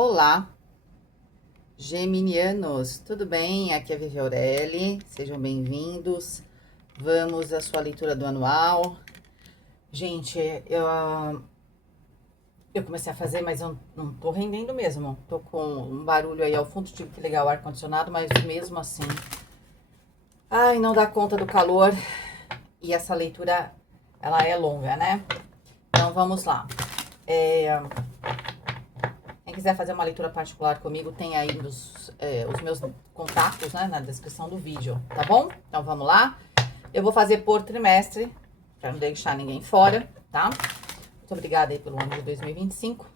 Olá, geminianos, tudo bem? Aqui é a Vivi Aureli, sejam bem-vindos. Vamos à sua leitura do anual. Gente, eu comecei a fazer, mas eu não tô rendendo mesmo. Tô com um barulho aí ao fundo, tive que ligar o ar-condicionado, mas mesmo assim. Ai, não dá conta do calor. E essa leitura, ela é longa, né? Então vamos lá. Quem quiser fazer uma leitura particular comigo, tem aí os meus contatos, né, na descrição do vídeo, tá bom? Então vamos lá. Eu vou fazer por trimestre, para não deixar ninguém fora, tá? Muito obrigada aí pelo ano de 2025.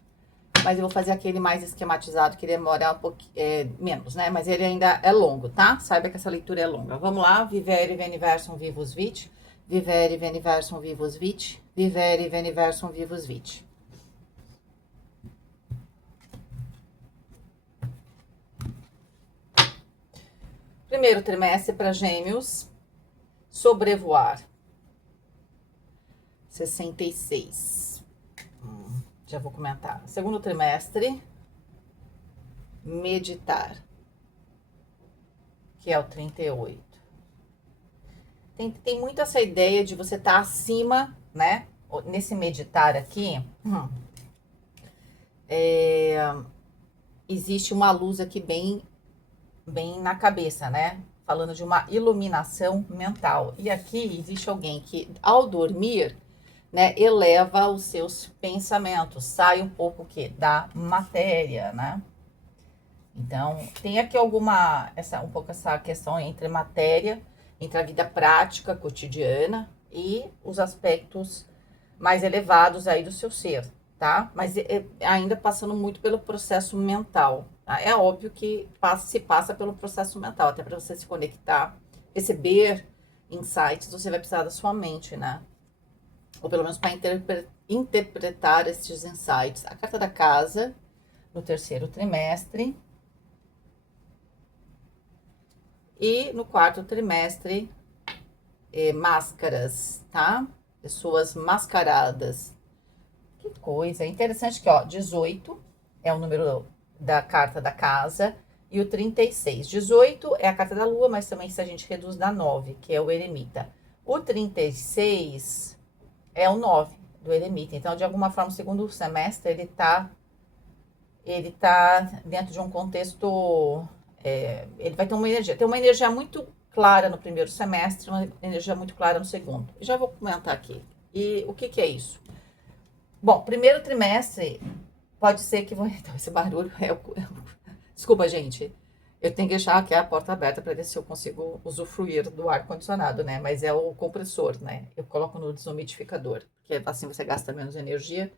Mas eu vou fazer aquele mais esquematizado, que demora um pouquinho menos, né? Mas ele ainda é longo, tá? Saiba que essa leitura é longa. Vamos lá. Vivere veniversum vivus vit. Vivere veniversum vivus vit. Vivere veniversum vivus vit. Primeiro trimestre para Gêmeos, sobrevoar, 66. Já vou comentar. Segundo trimestre, meditar, que é o 38. Tem muito essa ideia de você estar acima, né? Nesse meditar aqui, existe uma luz aqui bem na cabeça, né? Falando de uma iluminação mental. E aqui existe alguém que, ao dormir, né, eleva os seus pensamentos, sai um pouco da matéria, né? Então, tem aqui um pouco essa questão entre matéria, entre a vida prática, cotidiana e os aspectos mais elevados aí do seu ser, tá? Mas ainda passando muito pelo processo mental, tá? É óbvio que se passa pelo processo mental, até para você se conectar, receber insights, você vai precisar da sua mente, né? Ou pelo menos para interpretar esses insights. A carta da casa, no terceiro trimestre. E no quarto trimestre, máscaras, tá? Pessoas mascaradas. Que coisa. É interessante que, ó, 18 é o número da carta da casa e o 36. 18 é a carta da lua, mas também se a gente reduz da 9, que é o eremita. O 36 é o 9 do eremita. Então, de alguma forma, o segundo semestre, ele tá dentro de um contexto, ele vai ter uma energia muito clara no primeiro semestre, uma energia muito clara no segundo. Já vou comentar aqui. E o que que é isso? Bom, primeiro trimestre, pode ser que... Então, esse barulho Desculpa, gente. Eu tenho que deixar aqui a porta aberta para ver se eu consigo usufruir do ar-condicionado, né? Mas é o compressor, né? Eu coloco no desumidificador, porque assim você gasta menos energia.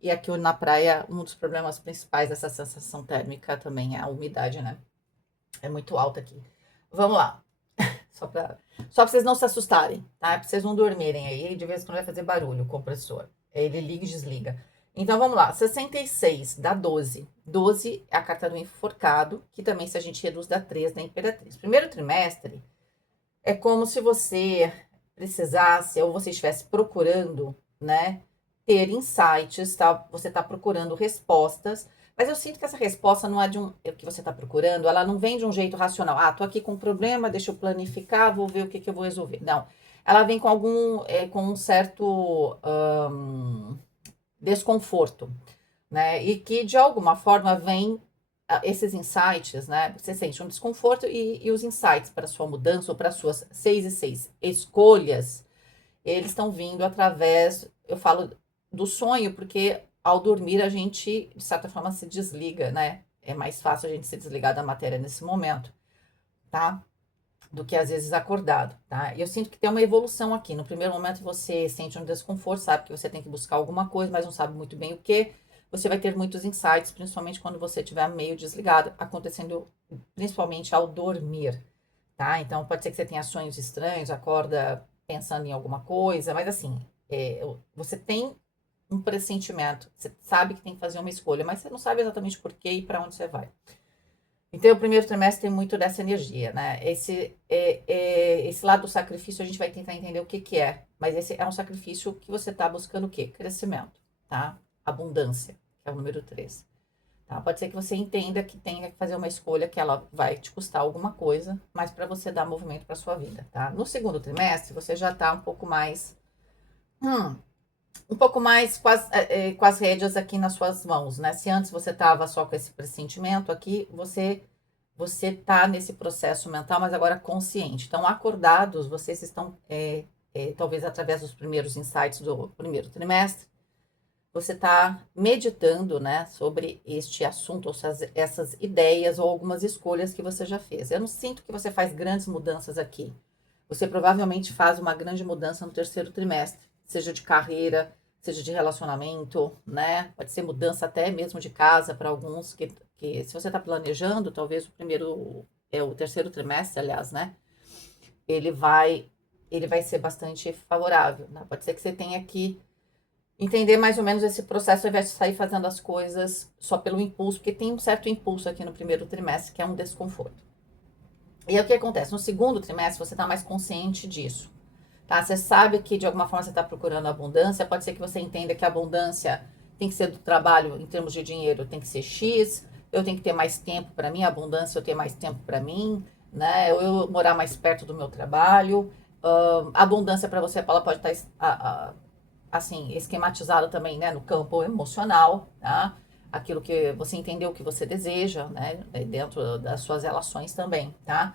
E aqui na praia, um dos problemas principais dessa sensação térmica também é a umidade, né? É muito alta aqui. Vamos lá. Só pra vocês não se assustarem, tá? É pra vocês não dormirem aí. De vez em quando vai fazer barulho o compressor. Ele liga e desliga. Então vamos lá. 66 dá 12. 12 é a carta do enforcado, que também, se a gente reduz, dá 3 da imperatriz. Primeiro trimestre é como se você precisasse, ou você estivesse procurando, né? Ter insights, tá? Você está procurando respostas, mas eu sinto que essa resposta não é que você está procurando, ela não vem de um jeito racional. Ah, tô aqui com um problema, deixa eu planificar, vou ver o que eu vou resolver. Não. Ela vem com um certo desconforto, né? E que de alguma forma vem esses insights, né? Você sente um desconforto e os insights para sua mudança ou para suas 6 escolhas, eles estão vindo através, eu falo do sonho, porque ao dormir a gente, de certa forma, se desliga, né? É mais fácil a gente se desligar da matéria nesse momento, tá? Do que às vezes acordado, tá? E eu sinto que tem uma evolução aqui. No primeiro momento você sente um desconforto, sabe que você tem que buscar alguma coisa, mas não sabe muito bem o que. Você vai ter muitos insights, principalmente quando você estiver meio desligado, acontecendo principalmente ao dormir, tá? Então pode ser que você tenha sonhos estranhos, acorda pensando em alguma coisa, mas assim, você tem um pressentimento, você sabe que tem que fazer uma escolha, mas você não sabe exatamente por quê e para onde você vai. Então, o primeiro trimestre tem muito dessa energia, né? Esse lado do sacrifício a gente vai tentar entender o que que é, mas esse é um sacrifício que você está buscando o quê? Crescimento, tá? Abundância, que é o número 3. tá? Pode ser que você entenda que tenha que fazer uma escolha que ela vai te custar alguma coisa, mas para você dar movimento para sua vida, tá? No segundo trimestre, você já tá hum, um pouco mais com as rédeas aqui nas suas mãos, né? Se antes você tava só com esse pressentimento aqui, você tá nesse processo mental, mas agora consciente. Então, acordados, vocês estão, talvez através dos primeiros insights do primeiro trimestre, você está meditando, né, sobre este assunto, ou essas ideias ou algumas escolhas que você já fez. Eu não sinto que você faz grandes mudanças aqui. Você provavelmente faz uma grande mudança no terceiro trimestre, seja de carreira, seja de relacionamento, né? Pode ser mudança até mesmo de casa para alguns que se você está planejando, talvez o terceiro trimestre, aliás, né? Ele vai, ele vai ser bastante favorável, né? Pode ser que você tenha que entender mais ou menos esse processo ao invés de sair fazendo as coisas só pelo impulso, porque tem um certo impulso aqui no primeiro trimestre, que é um desconforto. E aí o que acontece? No segundo trimestre, você está mais consciente disso. Tá? Você sabe que de alguma forma você está procurando abundância, pode ser que você entenda que a abundância tem que ser do trabalho em termos de dinheiro, tem que ser X, eu tenho que ter mais tempo para mim, a abundância eu ter mais tempo para mim, né? Eu morar mais perto do meu trabalho. A abundância para você, ela pode estar assim, esquematizada também, né, no campo emocional, tá? Aquilo que você entendeu que você deseja, né, dentro das suas relações também, tá?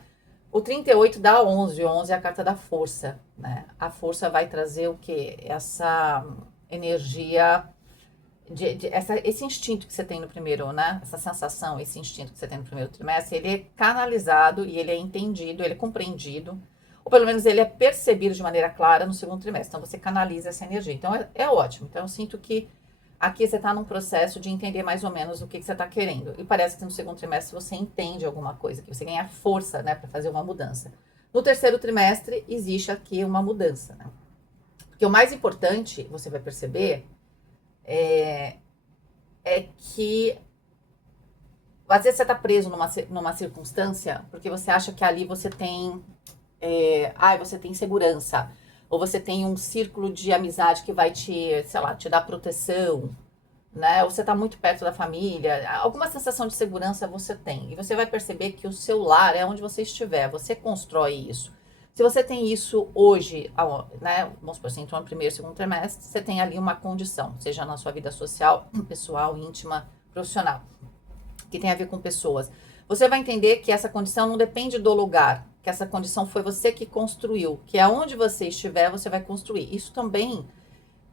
O 38 dá 11, o 11 é a carta da força, né? A força vai trazer o quê? Essa energia, esse instinto que você tem no primeiro, né? Essa sensação, esse instinto que você tem no primeiro trimestre, ele é canalizado e ele é entendido, ele é compreendido, ou pelo menos ele é percebido de maneira clara no segundo trimestre. Então você canaliza essa energia. Então é ótimo. Então eu sinto que aqui você está num processo de entender mais ou menos o que você está querendo. E parece que no segundo trimestre você entende alguma coisa, que você ganha força, né, para fazer uma mudança. No terceiro trimestre existe aqui uma mudança, né? Porque o mais importante, você vai perceber, é que às vezes você está preso numa circunstância porque você acha que ali você tem você tem segurança, ou você tem um círculo de amizade que vai te, sei lá, te dar proteção, né? Ou você está muito perto da família, alguma sensação de segurança você tem. E você vai perceber que o seu lar é onde você estiver, você constrói isso. Se você tem isso hoje, né? Vamos supor, você entrou no primeiro, segundo trimestre, você tem ali uma condição, seja na sua vida social, pessoal, íntima, profissional, que tem a ver com pessoas. Você vai entender que essa condição não depende do lugar, que essa condição foi você que construiu, que aonde você estiver, você vai construir. Isso também,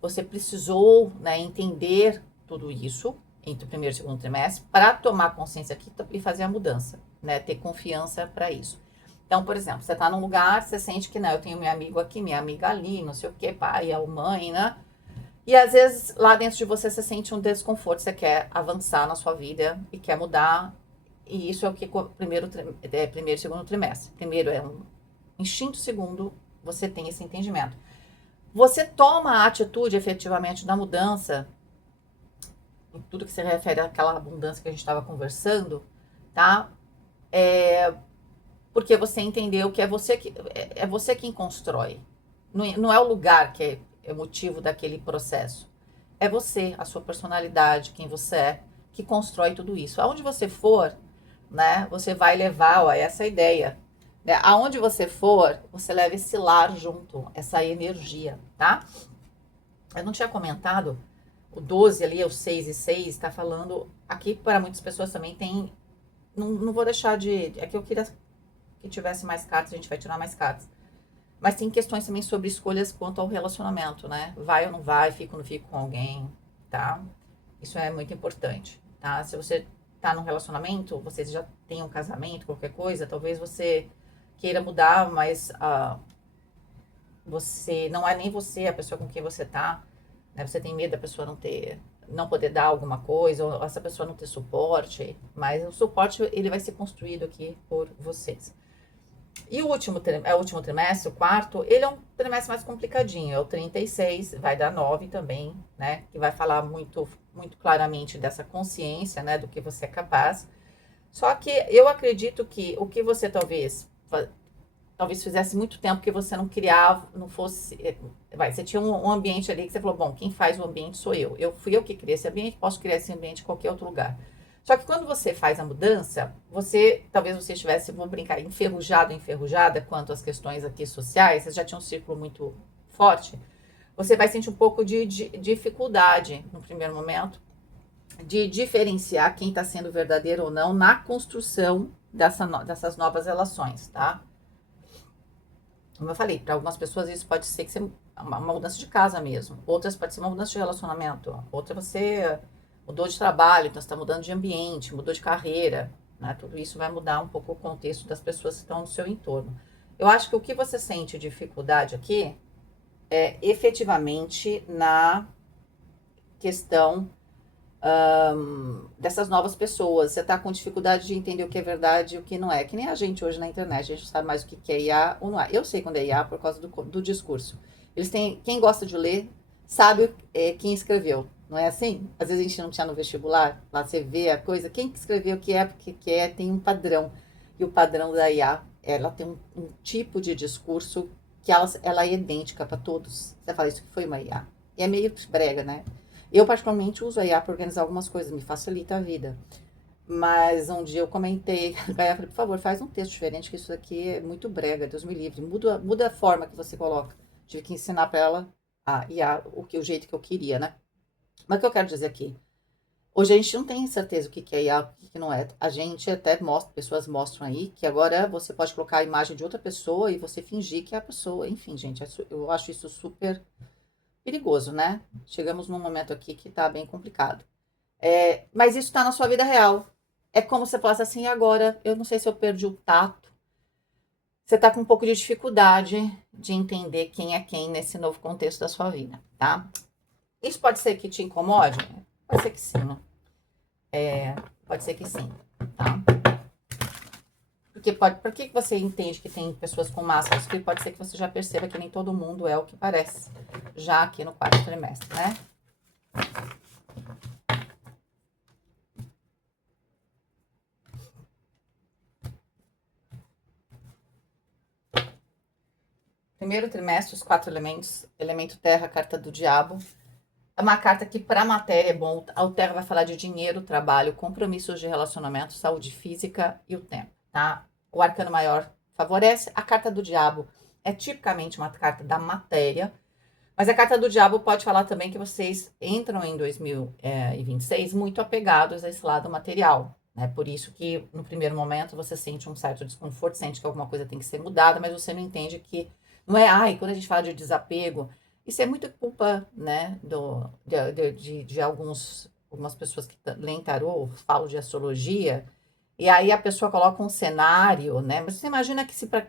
você precisou, né, entender tudo isso entre o primeiro e o segundo trimestre para tomar consciência aqui e fazer a mudança, né, ter confiança para isso. Então, por exemplo, você está num lugar, você sente que, não, eu tenho meu amigo aqui, minha amiga ali, não sei o que, pai, a mãe, né? E às vezes lá dentro de você sente um desconforto, você quer avançar na sua vida e quer mudar. E isso é o que primeiro e segundo trimestre. Primeiro é um instinto, segundo, você tem esse entendimento. Você toma a atitude efetivamente da mudança, em tudo que se refere àquela abundância que a gente estava conversando, tá? Porque você entendeu que é você quem constrói. Não é o lugar que é motivo daquele processo. É você, a sua personalidade, quem você é, que constrói tudo isso. Aonde você for, né, você vai levar, essa ideia. Né? Aonde você for, você leva esse lar junto, essa energia, tá? Eu não tinha comentado, o 12 ali, o 6 e 6, está falando, aqui para muitas pessoas também tem, não vou deixar é que eu queria que tivesse mais cartas, a gente vai tirar mais cartas. Mas tem questões também sobre escolhas quanto ao relacionamento, né? Vai ou não vai, fico ou não fico com alguém, tá? Isso é muito importante, tá? Se você tá num relacionamento, vocês já têm um casamento, qualquer coisa, talvez você queira mudar, mas você não é nem você, a pessoa com quem você tá, né? Você tem medo da pessoa não poder dar alguma coisa, ou essa pessoa não ter suporte, mas o suporte, ele vai ser construído aqui por vocês. E o último trimestre, o quarto, ele é um trimestre mais complicadinho, é o 36, vai dar 9 também, né? Que vai falar muito, muito claramente dessa consciência, né? Do que você é capaz. Só que eu acredito que o que você talvez fizesse muito tempo que você não criava, não fosse... você tinha um ambiente ali que você falou, bom, quem faz o ambiente sou eu. Fui eu que criei esse ambiente, posso criar esse ambiente em qualquer outro lugar. Só que quando você faz a mudança, talvez você estivesse, vou brincar, enferrujado, enferrujada quanto às questões aqui sociais, você já tinha um círculo muito forte, você vai sentir um pouco de dificuldade no primeiro momento de diferenciar quem está sendo verdadeiro ou não na construção dessas novas relações, tá? Como eu falei, para algumas pessoas isso pode ser que seja uma mudança de casa mesmo. Outras pode ser uma mudança de relacionamento. Outra você mudou de trabalho, então você está mudando de ambiente, mudou de carreira. Né? Tudo isso vai mudar um pouco o contexto das pessoas que estão no seu entorno. Eu acho que o que você sente dificuldade aqui é efetivamente na questão dessas novas pessoas. Você está com dificuldade de entender o que é verdade e o que não é. Que nem a gente hoje na internet, a gente sabe mais o que é IA ou não é. Eu sei quando é IA por causa do discurso. Eles têm, quem gosta de ler sabe quem escreveu. Não é assim? Às vezes a gente não tinha no vestibular, lá você vê a coisa, quem escreveu o que é, porque que é, tem um padrão. E o padrão da IA, ela tem um tipo de discurso que ela é idêntica para todos. Você fala, isso que foi uma IA. E é meio brega, né? Eu, particularmente, uso a IA para organizar algumas coisas, me facilita a vida. Mas um dia eu comentei, a IA falei, por favor, faz um texto diferente, que isso aqui é muito brega, Deus me livre. Muda a forma que você coloca. Tive que ensinar para ela a IA o jeito que eu queria, né? Mas o que eu quero dizer aqui? Hoje a gente não tem certeza o que é IA, o que não é. A gente até mostra, pessoas mostram aí, que agora você pode colocar a imagem de outra pessoa e você fingir que é a pessoa. Enfim, gente, eu acho isso super perigoso, né? Chegamos num momento aqui que tá bem complicado. Mas isso tá na sua vida real. É como se você falasse assim, agora, eu não sei se eu perdi o tato. Você tá com um pouco de dificuldade de entender quem é quem nesse novo contexto da sua vida, tá? Isso pode ser que te incomode? Pode ser que sim, né? Pode ser que sim, tá? Por que você entende que tem pessoas com máscaras? Porque pode ser que você já perceba que nem todo mundo é o que parece, já aqui no quarto trimestre, né? Primeiro trimestre, os 4 elementos, elemento terra, carta do diabo. É uma carta que para a matéria é bom. O terra vai falar de dinheiro, trabalho, compromissos de relacionamento, saúde física e o tempo, tá? O arcano maior favorece. A carta do diabo é tipicamente uma carta da matéria, mas a carta do diabo pode falar também que vocês entram em 2026 muito apegados a esse lado material, né? Por isso que no primeiro momento você sente um certo desconforto, sente que alguma coisa tem que ser mudada, mas você não entende que não é, quando a gente fala de desapego, isso é muito culpa, né, de algumas pessoas que leem tarô, falam de astrologia, e aí a pessoa coloca um cenário, né? Mas você imagina que se para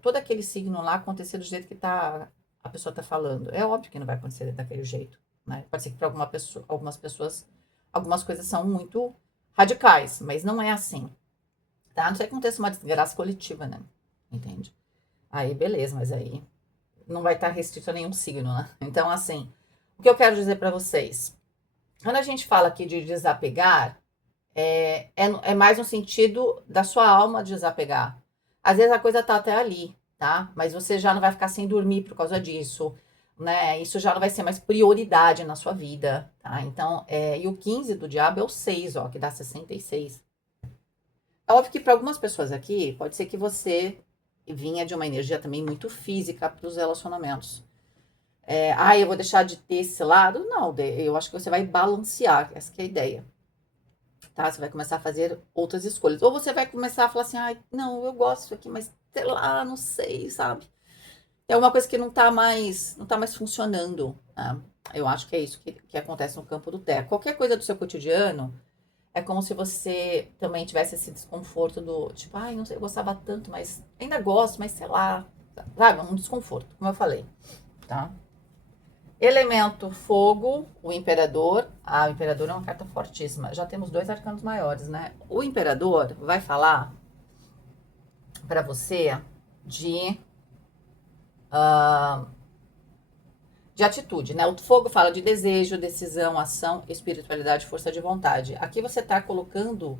todo aquele signo lá acontecer do jeito que a pessoa está falando, é óbvio que não vai acontecer daquele jeito, né? Pode ser que para algumas pessoas, algumas coisas são muito radicais, mas não é assim, tá? A não ser que aconteça uma desgraça coletiva, né? Entende? Aí, beleza, mas aí não vai estar restrito a nenhum signo, né? Então, assim, o que eu quero dizer para vocês? Quando a gente fala aqui de desapegar, é mais no sentido da sua alma desapegar. Às vezes a coisa tá até ali, tá? Mas você já não vai ficar sem dormir por causa disso, né? Isso já não vai ser mais prioridade na sua vida, tá? Então, e o 15 do diabo é o 6, ó, que dá 66. É óbvio que para algumas pessoas aqui, pode ser que você vinha de uma energia também muito física para os relacionamentos. Eu vou deixar de ter esse lado? Não, eu acho que você vai balancear, essa que é a ideia. Tá? Você vai começar a fazer outras escolhas. Ou você vai começar a falar assim, não, eu gosto disso aqui, mas sei lá, não sei, sabe? É uma coisa que não tá mais funcionando. Né? Eu acho que é isso que acontece no campo do terra. Qualquer coisa do seu cotidiano, é como se você também tivesse esse desconforto do, tipo, não sei, eu gostava tanto, mas ainda gosto, mas sei lá, sabe? Um desconforto, como eu falei, tá? Elemento fogo, o imperador. O imperador é uma carta fortíssima. Já temos 2 arcanos maiores, né? O imperador vai falar para você de atitude, né? O fogo fala de desejo, decisão, ação, espiritualidade, força de vontade. Aqui você está colocando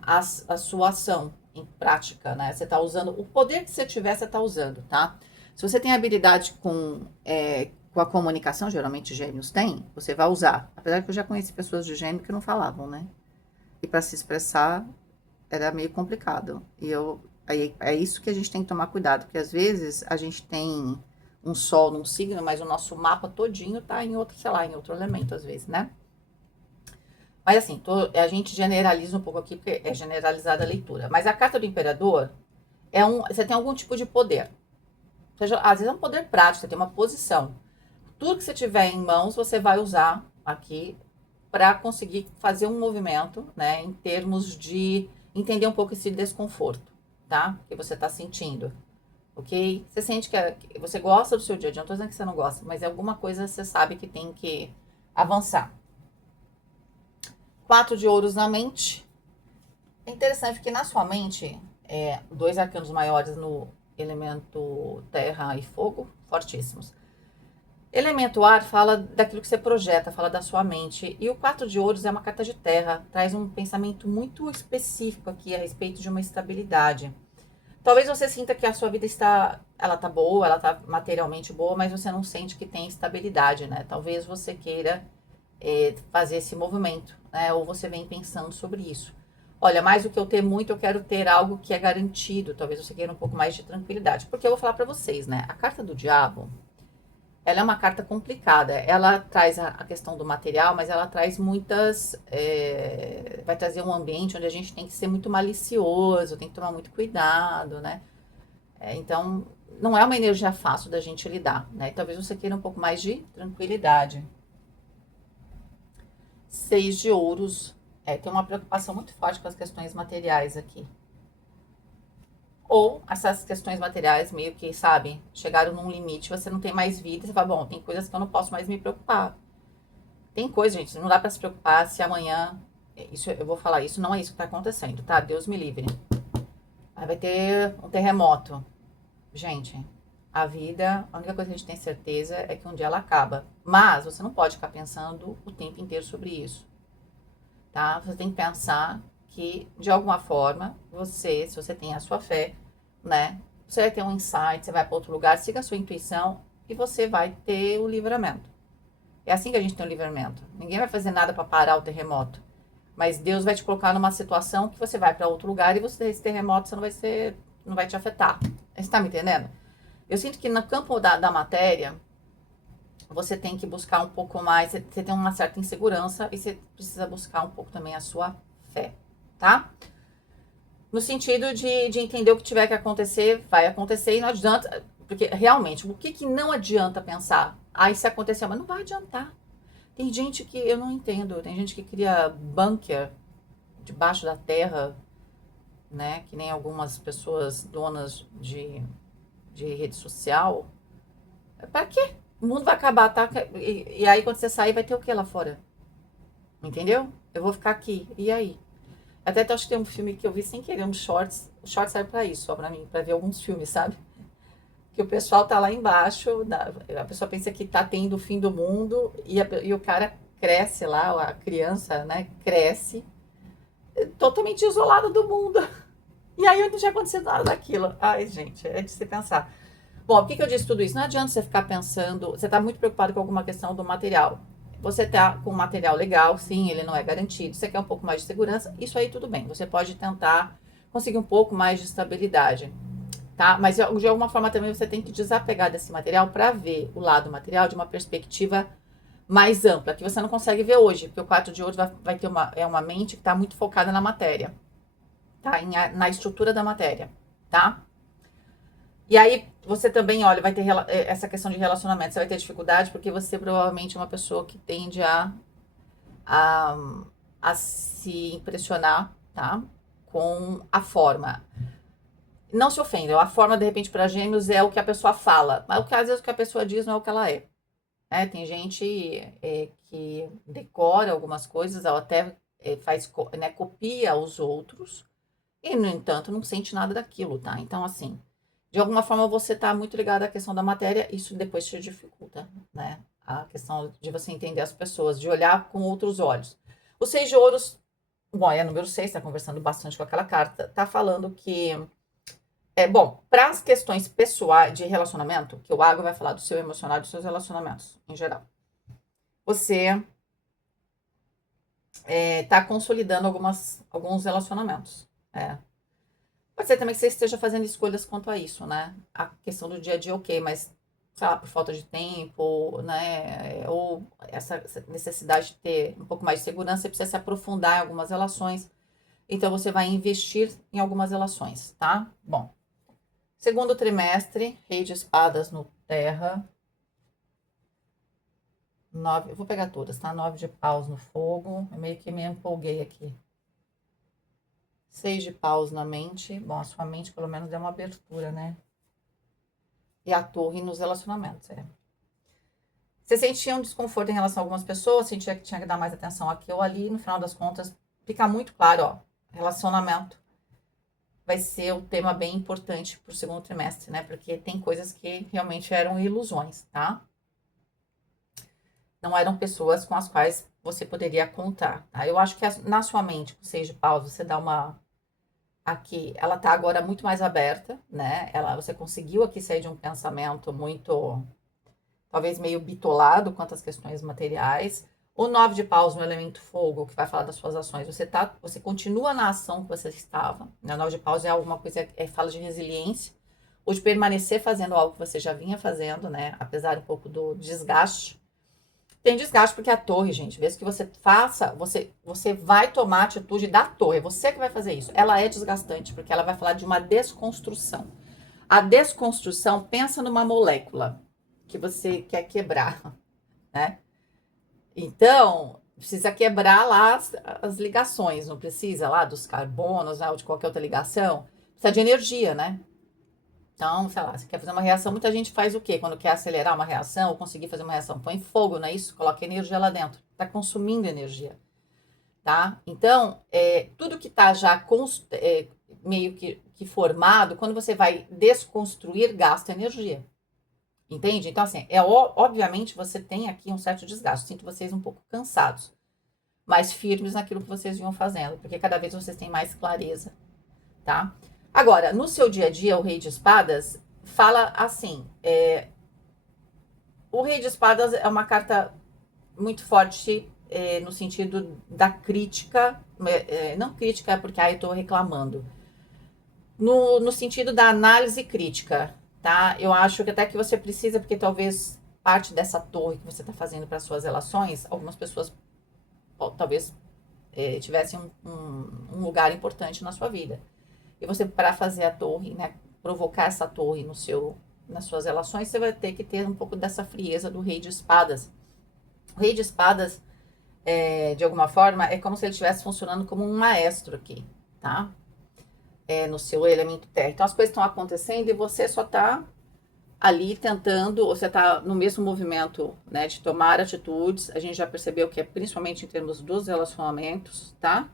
a sua ação em prática, né? Você está usando o poder que você tiver, você está usando, tá? Se você tem habilidade com a comunicação, geralmente gêmeos têm, você vai usar. Apesar que eu já conheci pessoas de gêmeo que não falavam, né? e para se expressar era meio complicado. Aí é isso que a gente tem que tomar cuidado, porque às vezes a gente tem um sol num signo, mas o nosso mapa todinho tá em outro, sei lá, em outro elemento às vezes, né? Mas assim, a gente generaliza um pouco aqui, porque é generalizada a leitura. Mas a carta do imperador você tem algum tipo de poder. Seja, às vezes é um poder prático, você tem uma posição. Tudo que você tiver em mãos, você vai usar aqui para conseguir fazer um movimento, né, em termos de entender um pouco esse desconforto, tá? Que você está sentindo, ok? Você sente que você gosta do seu dia a dia, não tô dizendo que você não gosta, mas é alguma coisa que você sabe que tem que avançar. 4 de ouros na mente. É interessante que na sua mente, dois arcanos maiores no elemento terra e fogo, fortíssimos. Elemento ar fala daquilo que você projeta, fala da sua mente. E o 4 de ouros é uma carta de terra, traz um pensamento muito específico aqui a respeito de uma estabilidade. Talvez você sinta que a sua vida ela tá boa, ela tá materialmente boa, mas você não sente que tem estabilidade, né? Talvez você queira fazer esse movimento, né? Ou você vem pensando sobre isso. Olha, mais do que eu ter muito, eu quero ter algo que é garantido. Talvez você queira um pouco mais de tranquilidade. Porque eu vou falar para vocês, né? A carta do diabo, ela é uma carta complicada. Ela traz a questão do material, mas ela traz muitas. Vai trazer um ambiente onde a gente tem que ser muito malicioso, tem que tomar muito cuidado, né? Então, não é uma energia fácil da gente lidar, né? Talvez você queira um pouco mais de tranquilidade. 6 de ouros. Tem uma preocupação muito forte com as questões materiais aqui. Ou essas questões materiais meio que, sabe, chegaram num limite, você não tem mais vida, você fala, bom, tem coisas que eu não posso mais me preocupar. Tem coisa, gente, não dá pra se preocupar se amanhã, isso eu vou falar, isso não é isso que tá acontecendo, tá? Deus me livre. Aí vai ter um terremoto. Gente, a vida, a única coisa que a gente tem certeza é que um dia ela acaba. Mas você não pode ficar pensando o tempo inteiro sobre isso, tá? Você tem que pensar que, de alguma forma, se você tem a sua fé, né? Você vai ter um insight, você vai para outro lugar, siga a sua intuição e você vai ter o livramento. É assim que a gente tem o livramento. Ninguém vai fazer nada para parar o terremoto. Mas Deus vai te colocar numa situação que você vai para outro lugar e esse terremoto você não vai te afetar. Você está me entendendo? Eu sinto que no campo da matéria, você tem que buscar um pouco mais, você tem uma certa insegurança e você precisa buscar um pouco também a sua fé, tá? No sentido de entender o que tiver que acontecer, vai acontecer e não adianta, porque realmente, o que não adianta pensar? Aí se acontecer, mas não vai adiantar. Tem gente que eu não entendo, tem gente que cria bunker debaixo da terra, né? Que nem algumas pessoas donas de rede social. Pra quê? O mundo vai acabar, tá? E aí quando você sair, vai ter o que lá fora? Entendeu? Eu vou ficar aqui. E aí? Até acho que tem um filme que eu vi sem querer, um shorts. O shorts serve pra isso, só pra mim, pra ver alguns filmes, sabe? Que o pessoal tá lá embaixo, a pessoa pensa que tá tendo o fim do mundo e o cara cresce lá, a criança, né? Cresce totalmente isolada do mundo. E aí não tinha acontecido nada daquilo. Ai, gente, é de se pensar. Bom, por que eu disse tudo isso? Não adianta você ficar pensando, você está muito preocupado com alguma questão do material. Você está com um material legal, sim, ele não é garantido. Você quer um pouco mais de segurança, isso aí tudo bem. Você pode tentar conseguir um pouco mais de estabilidade, tá? Mas de alguma forma também você tem que desapegar desse material para ver o lado material de uma perspectiva mais ampla, que você não consegue ver hoje, porque o 4 de ouros vai ter uma mente que está muito focada na matéria, tá? Na estrutura da matéria, tá? E aí, você também, olha, vai ter essa questão de relacionamento. Você vai ter dificuldade porque você provavelmente é uma pessoa que tende a, a se impressionar, tá? Com a forma. Não se ofenda, a forma, de repente, para gêmeos é o que a pessoa fala. Mas às vezes o que a pessoa diz não é o que ela é. Tem gente que decora algumas coisas, ou até né, copia os outros, e, no entanto, não sente nada daquilo, tá? Então, assim, de alguma forma você está muito ligado à questão da matéria, isso depois te dificulta, né? A questão de você entender as pessoas, de olhar com outros olhos. O 6 de ouros, bom, é número 6, está conversando bastante com aquela carta, está falando que, bom, para as questões pessoais de relacionamento, que o Água vai falar do seu emocional e dos seus relacionamentos, em geral. Você tá consolidando alguns relacionamentos. Pode ser também que você esteja fazendo escolhas quanto a isso, né? A questão do dia a dia, ok, mas, sei lá, por falta de tempo, né? Ou essa necessidade de ter um pouco mais de segurança, você precisa se aprofundar em algumas relações. Então, você vai investir em algumas relações, tá? Bom, segundo trimestre, Rei de Espadas no Terra. Eu vou pegar todas, tá? 9 de paus no fogo. Eu meio que me empolguei aqui. 6 de paus na mente. Bom, a sua mente pelo menos deu uma abertura, né? E a torre nos relacionamentos, Você sentia um desconforto em relação a algumas pessoas, sentia que tinha que dar mais atenção aqui ou ali, no final das contas, fica muito claro, ó, relacionamento vai ser um tema bem importante para o segundo trimestre, né? Porque tem coisas que realmente eram ilusões, tá? Não eram pessoas com as quais você poderia contar, tá? Eu acho que na sua mente, com 6 de paus, você dá uma aqui, ela tá agora muito mais aberta, né? Você conseguiu aqui sair de um pensamento muito, talvez meio bitolado quanto às questões materiais. O 9 de paus no elemento fogo, que vai falar das suas ações, você continua na ação que você estava, né? O 9 de paus é alguma coisa, fala de resiliência, ou de permanecer fazendo algo que você já vinha fazendo, né? Apesar um pouco do desgaste. Tem desgaste porque a torre, gente, mesmo que você faça, você vai tomar a atitude da torre, é você que vai fazer isso. Ela é desgastante porque ela vai falar de uma desconstrução. A desconstrução, pensa numa molécula que você quer quebrar, né? Então, precisa quebrar lá as ligações, não precisa lá dos carbonos, né, ou de qualquer outra ligação. Precisa de energia, né? Então, sei lá, você quer fazer uma reação, muita gente faz o quê? Quando quer acelerar uma reação ou conseguir fazer uma reação, põe fogo, não é isso? Coloca energia lá dentro. Está consumindo energia, tá? Então, tudo que está já meio que formado, quando você vai desconstruir, gasta energia. Entende? Então, assim, obviamente você tem aqui um certo desgaste. Sinto vocês um pouco cansados, mas firmes naquilo que vocês vinham fazendo, porque cada vez vocês têm mais clareza, tá? Agora, no seu dia a dia, o Rei de Espadas fala assim: o Rei de Espadas é uma carta muito forte no sentido da crítica, não crítica porque eu estou reclamando, no sentido da análise crítica, tá? Eu acho que até que você precisa, porque talvez parte dessa torre que você está fazendo para suas relações, algumas pessoas talvez tivessem um lugar importante na sua vida. E você, para fazer a torre, né, provocar essa torre nas suas relações, você vai ter que ter um pouco dessa frieza do Rei de Espadas. O Rei de Espadas, de alguma forma, é como se ele estivesse funcionando como um maestro aqui, tá? No seu elemento terra. Então, as coisas estão acontecendo e você só está ali tentando, você está no mesmo movimento, né, de tomar atitudes. A gente já percebeu que é principalmente em termos dos relacionamentos, tá?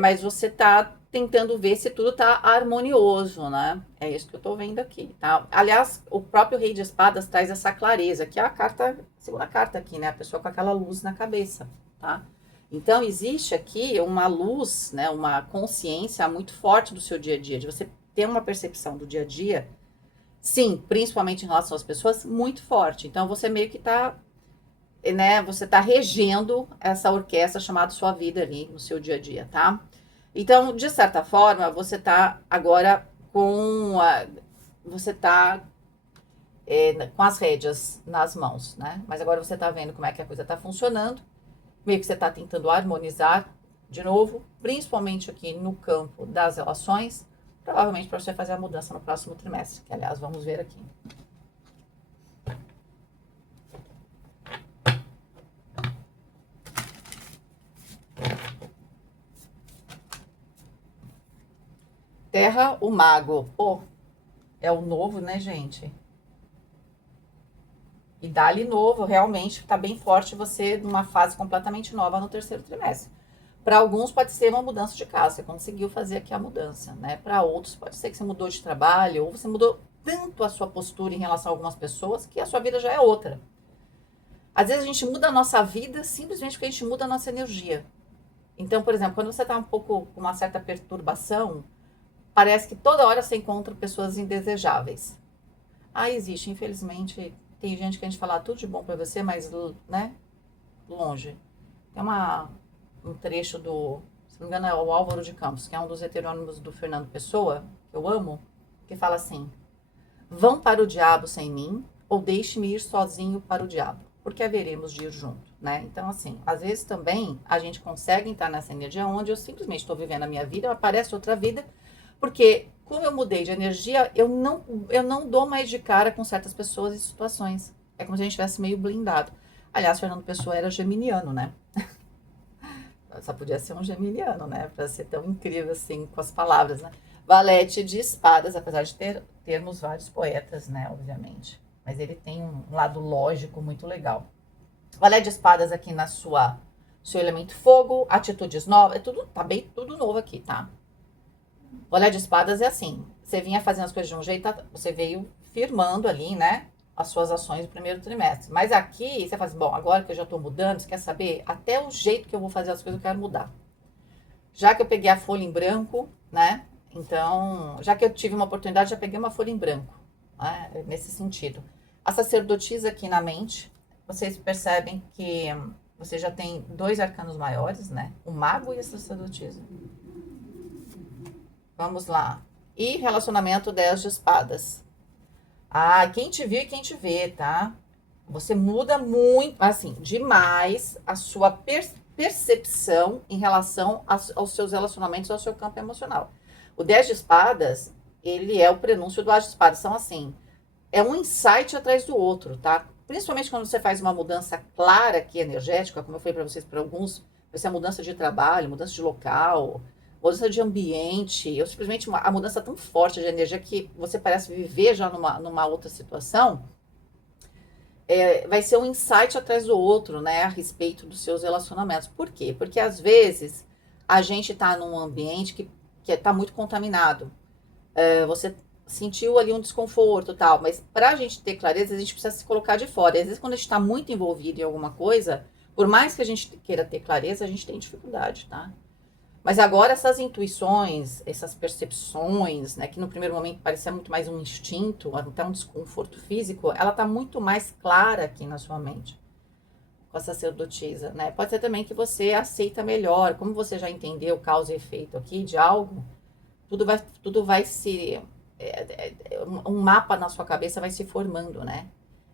Mas você está tentando ver se tudo está harmonioso, né? É isso que eu estou vendo aqui, tá? Aliás, o próprio Rei de Espadas traz essa clareza, que é a segunda carta aqui, né? A pessoa com aquela luz na cabeça, tá? Então, existe aqui uma luz, né? Uma consciência muito forte do seu dia a dia, de você ter uma percepção do dia a dia, sim, principalmente em relação às pessoas, muito forte. Então, você meio que está, né? Você está regendo essa orquestra chamada sua vida ali no seu dia a dia, tá? Então, de certa forma, você está agora você tá com as rédeas nas mãos, né? Mas agora você está vendo como é que a coisa está funcionando, meio que você está tentando harmonizar de novo, principalmente aqui no campo das relações, provavelmente para você fazer a mudança no próximo trimestre, que aliás vamos ver aqui. Terra, o mago. Pô, é o novo, né, gente? E dá-lhe novo, realmente está bem forte você numa fase completamente nova no terceiro trimestre. Para alguns pode ser uma mudança de casa, você conseguiu fazer aqui a mudança, né? Para outros pode ser que você mudou de trabalho ou você mudou tanto a sua postura em relação a algumas pessoas que a sua vida já é outra. Às vezes a gente muda a nossa vida simplesmente porque a gente muda a nossa energia. Então, por exemplo, quando você está um pouco com uma certa perturbação, parece que toda hora você encontra pessoas indesejáveis. Existe, infelizmente, tem gente que a gente fala tudo de bom para você, mas, né, longe. Tem um trecho se não me engano, é o Álvaro de Campos, que é um dos heterônimos do Fernando Pessoa, que eu amo, que fala assim: vão para o diabo sem mim, ou deixe-me ir sozinho para o diabo, porque haveremos de ir junto, né? Então, assim, às vezes também a gente consegue entrar nessa energia onde eu simplesmente estou vivendo a minha vida, aparece outra vida, porque como eu mudei de energia, eu não dou mais de cara com certas pessoas e situações. É como se a gente estivesse meio blindado. Aliás, Fernando Pessoa era geminiano, né? Só podia ser um geminiano, né? Pra ser tão incrível assim com as palavras, né? Valete de espadas, apesar de termos vários poetas, né? Obviamente. Mas ele tem um lado lógico muito legal. Valete de espadas aqui na seu elemento fogo, atitudes novas, tá bem tudo novo aqui, tá? Valete de espadas é assim, você vinha fazendo as coisas de um jeito, você veio firmando ali, né? As suas ações do primeiro trimestre. Mas aqui você fala assim, bom, agora que eu já tô mudando, você quer saber? Até o jeito que eu vou fazer as coisas eu quero mudar. Já que eu peguei a folha em branco, né? Então, já que eu tive uma oportunidade, já peguei uma folha em branco, né? Nesse sentido. A sacerdotisa aqui na mente, vocês percebem que você já tem dois arcanos maiores, né? O mago e a sacerdotisa. Vamos lá. E relacionamento 10 de espadas. Ah, quem te viu e quem te vê, tá? Você muda muito, assim, demais a sua percepção em relação aos seus relacionamentos, ao seu campo emocional. O 10 de espadas, ele é o prenúncio do As de espadas. São assim, é um insight atrás do outro, tá? Principalmente quando você faz uma mudança clara aqui, energética, como eu falei para vocês, para alguns, vai ser a mudança de trabalho, mudança de local, mudança de ambiente, ou simplesmente a mudança tão forte de energia que você parece viver já numa outra situação, vai ser um insight atrás do outro, né, a respeito dos seus relacionamentos. Por quê? Porque às vezes a gente está num ambiente que está muito contaminado. Você sentiu ali um desconforto e tal, mas para a gente ter clareza, a gente precisa se colocar de fora. E às vezes, quando a gente está muito envolvido em alguma coisa, por mais que a gente queira ter clareza, a gente tem dificuldade, tá? Mas agora essas intuições, essas percepções, né, que no primeiro momento parecia muito mais um instinto, até um desconforto físico, ela está muito mais clara aqui na sua mente, com a sacerdotisa, né? Pode ser também que você aceita melhor, como você já entendeu causa e efeito aqui de algo, tudo vai se... um mapa na sua cabeça vai se formando, né?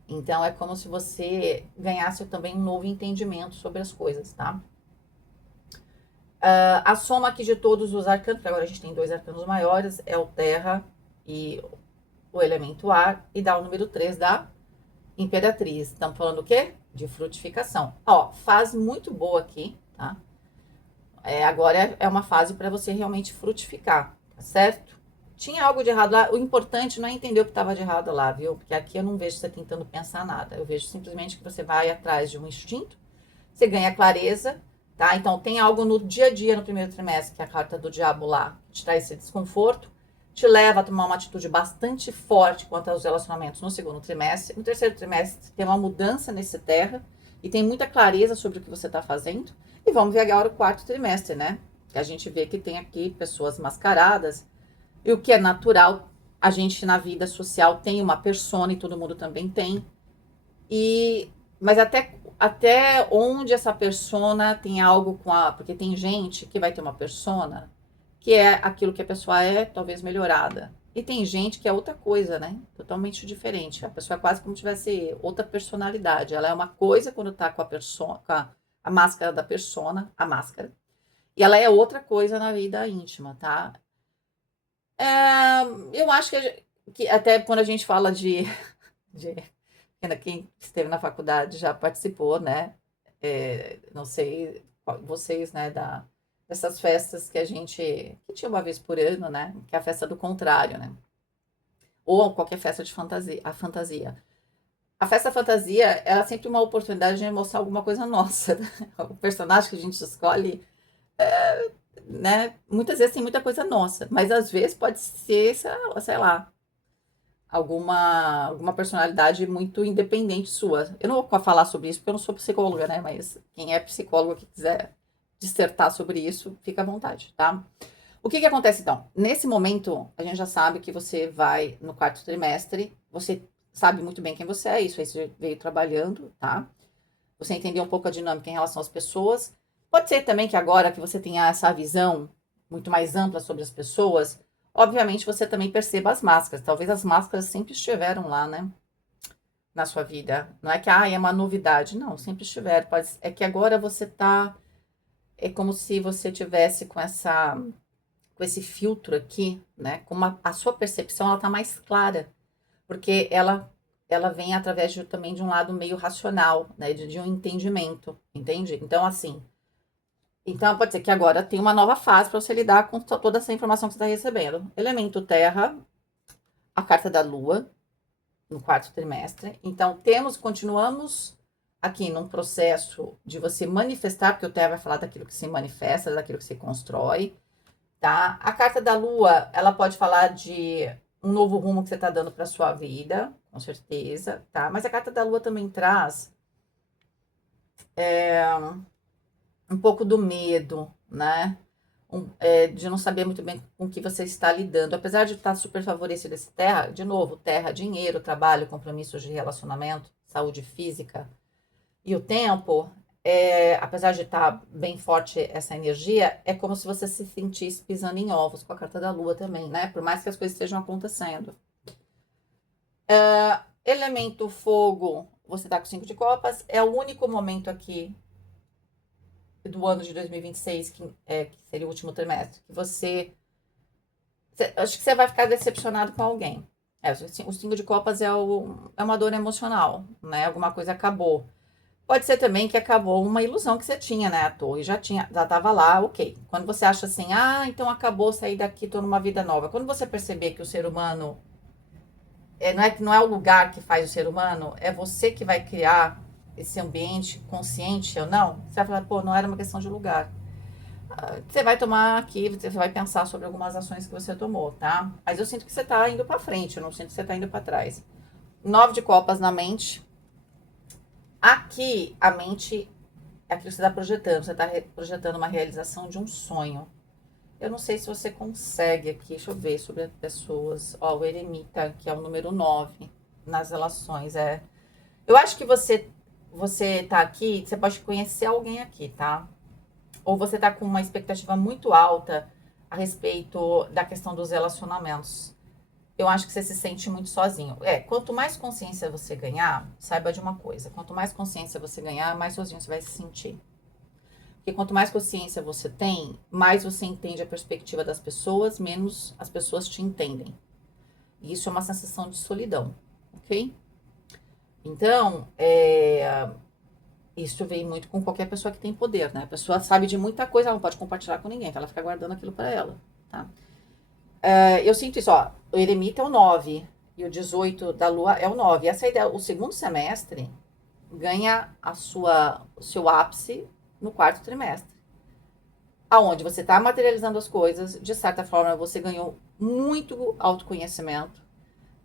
Então é como se você ganhasse também um novo entendimento sobre as coisas, tá? A soma aqui de todos os arcanos, agora a gente tem dois arcanos maiores, é o terra e o elemento ar, e dá o número 3 da imperatriz. Estamos falando o quê? De frutificação. Ó, fase muito boa aqui, tá? Agora é uma fase para você realmente frutificar, tá certo? Tinha algo de errado lá, o importante não é entender o que estava de errado lá, viu? Porque aqui eu não vejo você tentando pensar nada, eu vejo simplesmente que você vai atrás de um instinto, você ganha clareza, tá? Então, tem algo no dia a dia, no primeiro trimestre, que é a carta do diabo lá, que te traz esse desconforto, te leva a tomar uma atitude bastante forte quanto aos relacionamentos no segundo trimestre. No terceiro trimestre, tem uma mudança nesse terra e tem muita clareza sobre o que você está fazendo. E vamos ver agora o quarto trimestre, né? Que a gente vê que tem aqui pessoas mascaradas, e o que é natural, a gente na vida social tem uma persona e todo mundo também tem. Mas até onde essa persona tem algo com a... Porque tem gente que vai ter uma persona que é aquilo que a pessoa é, talvez melhorada. E tem gente que é outra coisa, né? Totalmente diferente. A pessoa é quase como se tivesse outra personalidade. Ela é uma coisa quando tá com a persona, com a máscara da persona, a máscara. E ela é outra coisa na vida íntima, tá? Eu acho que até quando a gente fala de quem esteve na faculdade já participou, né? Não sei, vocês, né, dessas festas que tinha uma vez por ano, né? Que é a festa do contrário, né? Ou qualquer festa de fantasia, a fantasia. A festa fantasia, ela é sempre uma oportunidade de mostrar alguma coisa nossa. Né? O personagem que a gente escolhe, né? Muitas vezes tem muita coisa nossa, mas às vezes pode ser, sei lá, alguma personalidade muito independente sua. Eu não vou falar sobre isso porque eu não sou psicóloga, né? Mas quem é psicólogo que quiser dissertar sobre isso, fica à vontade, tá? O que acontece então? Nesse momento, a gente já sabe que você vai no quarto trimestre, você sabe muito bem quem você é, isso aí você veio trabalhando, tá? você entender um pouco a dinâmica em relação às pessoas. Pode ser também que agora que você tenha essa visão muito mais ampla sobre as pessoas, obviamente você também perceba as máscaras. Talvez as máscaras sempre estiveram lá, né? Na sua vida. Não é que é uma novidade. Não, sempre estiveram. É que agora você tá. É como se você tivesse com esse filtro aqui, né? A sua percepção ela tá mais clara. Porque ela vem através também de um lado meio racional, né? De um entendimento, entende? Então, assim. Então, pode ser que agora tem uma nova fase para você lidar com toda essa informação que você está recebendo. Elemento terra, a carta da lua, no quarto trimestre. Então, continuamos aqui num processo de você manifestar, porque o terra vai falar daquilo que se manifesta, daquilo que se constrói, tá? A carta da lua, ela pode falar de um novo rumo que você está dando para sua vida, com certeza, tá? Mas a carta da lua também traz um pouco do medo, né? De não saber muito bem com o que você está lidando. Apesar de estar super favorecido esse terra, de novo, terra, dinheiro, trabalho, compromissos de relacionamento, saúde física e o tempo, apesar de estar bem forte essa energia, é como se você se sentisse pisando em ovos com a carta da lua também, né? Por mais que as coisas estejam acontecendo. Elemento fogo, você tá com 5 de copas, é o único momento aqui do ano de 2026, que seria o último trimestre, que acho que você vai ficar decepcionado com alguém. O 5 de copas é uma dor emocional, né? Alguma coisa acabou. Pode ser também que acabou uma ilusão que você tinha, né? A torre já tava lá, ok. Quando você acha assim, então acabou, sair daqui, tô numa vida nova. Quando você perceber que o ser humano não é o lugar que faz o ser humano, é você que vai criar esse ambiente consciente ou não, você vai falar, pô, não era uma questão de lugar. Você vai tomar aqui, você vai pensar sobre algumas ações que você tomou, tá? Mas eu sinto que você tá indo pra frente, eu não sinto que você tá indo pra trás. 9 de copas na mente. Aqui, a mente é aquilo que você tá projetando. Você tá projetando uma realização de um sonho. Eu não sei se você consegue aqui, deixa eu ver sobre as pessoas. Ó, o eremita, que é o número 9 nas relações. Eu acho que você tá aqui, você pode conhecer alguém aqui, tá? Ou você tá com uma expectativa muito alta a respeito da questão dos relacionamentos. Eu acho que você se sente muito sozinho. Quanto mais consciência você ganhar, saiba de uma coisa. Quanto mais consciência você ganhar, mais sozinho você vai se sentir. Porque quanto mais consciência você tem, mais você entende a perspectiva das pessoas, menos as pessoas te entendem. E isso é uma sensação de solidão, ok? Então, isso vem muito com qualquer pessoa que tem poder, né? A pessoa sabe de muita coisa, ela não pode compartilhar com ninguém, então ela fica guardando aquilo para ela, tá? Eu sinto isso, ó. O eremita é o 9 e o 18 da lua é o 9. Essa ideia, o segundo semestre ganha o seu ápice no quarto trimestre. Aonde você está materializando as coisas, de certa forma você ganhou muito autoconhecimento,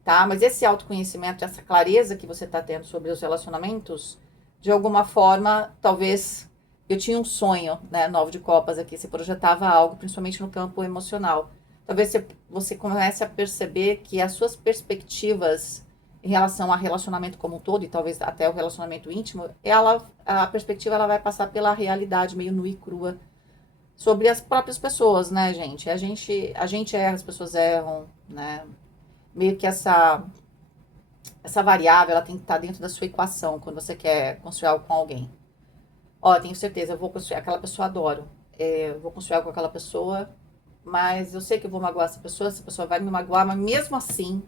tá? Mas esse autoconhecimento, essa clareza que você está tendo sobre os relacionamentos, de alguma forma, talvez eu tinha um sonho, né? 9 de copas aqui, você projetava algo, principalmente no campo emocional. Talvez você comece a perceber que as suas perspectivas em relação ao relacionamento como um todo, e talvez até o relacionamento íntimo, a perspectiva ela vai passar pela realidade meio nua e crua sobre as próprias pessoas, né, gente? A gente erra, as pessoas erram, né? Meio que essa variável, ela tem que estar dentro da sua equação quando você quer construir algo com alguém. Ó, tenho certeza, eu vou construir, aquela pessoa adoro. Eu vou construir algo com aquela pessoa, mas eu sei que eu vou magoar essa pessoa vai me magoar, mas mesmo assim,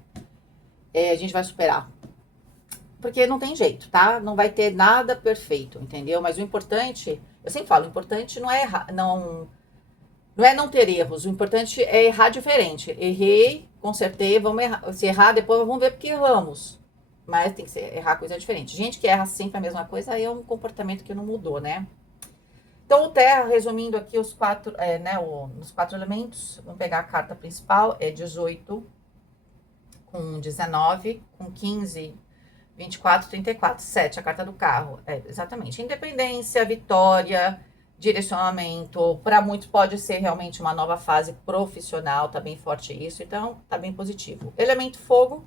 a gente vai superar. Porque não tem jeito, tá? Não vai ter nada perfeito, entendeu? Mas o importante, eu sempre falo, o importante não é errar, não é não ter erros, o importante é errar diferente. Errei, consertei, vamos errar. Se errar, depois vamos ver porque erramos. Mas tem que errar coisa diferente. Gente que erra sempre a mesma coisa, aí é um comportamento que não mudou, né? Então, o Terra, resumindo aqui os quatro, os 4 elementos, vamos pegar a carta principal, é 18, com 19, com 15, 24, 34, 7, a carta do carro. Exatamente. Independência, vitória, direcionamento. Para muitos pode ser realmente uma nova fase profissional, tá bem forte isso, então tá bem positivo. Elemento fogo,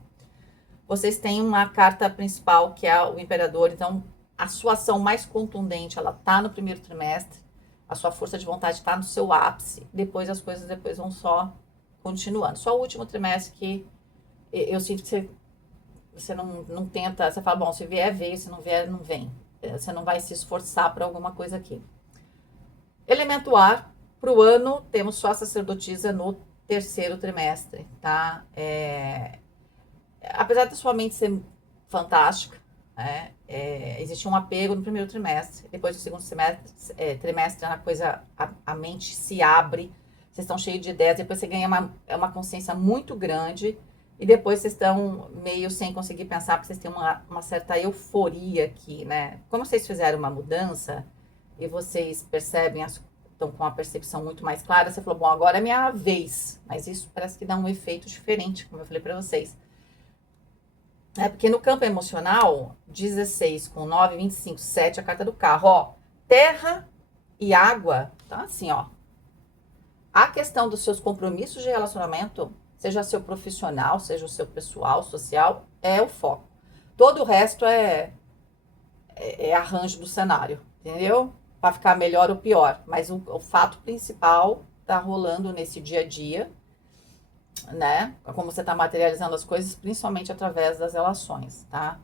vocês têm uma carta principal que é o imperador, então a sua ação mais contundente, ela tá no primeiro trimestre, a sua força de vontade tá no seu ápice, depois as coisas depois vão só continuando. Só o último trimestre que eu sinto que você não tenta, você fala, bom, se vier, veio, se não vier, não vem. Você não vai se esforçar para alguma coisa aqui. Elemento ar, para o ano, temos só a sacerdotisa no terceiro trimestre, tá? Apesar da sua mente ser fantástica, né? Existe um apego no primeiro trimestre. Depois do segundo trimestre a mente se abre, vocês estão cheios de ideias, depois você ganha uma consciência muito grande, e depois vocês estão meio sem conseguir pensar, porque vocês têm uma certa euforia aqui, né? Como vocês fizeram uma mudança, e vocês percebem, estão com uma percepção muito mais clara, você falou, bom, agora é minha vez. Mas isso parece que dá um efeito diferente, como eu falei para vocês. Porque no campo emocional, 16 com 9, 25, 7, a carta do carro, ó, terra e água, então assim, ó, a questão dos seus compromissos de relacionamento, seja seu profissional, seja o seu pessoal, social, é o foco. Todo o resto é arranjo do cenário, entendeu? Para ficar melhor ou pior, mas o fato principal tá rolando nesse dia a dia, né? Como você está materializando as coisas, principalmente através das relações, tá?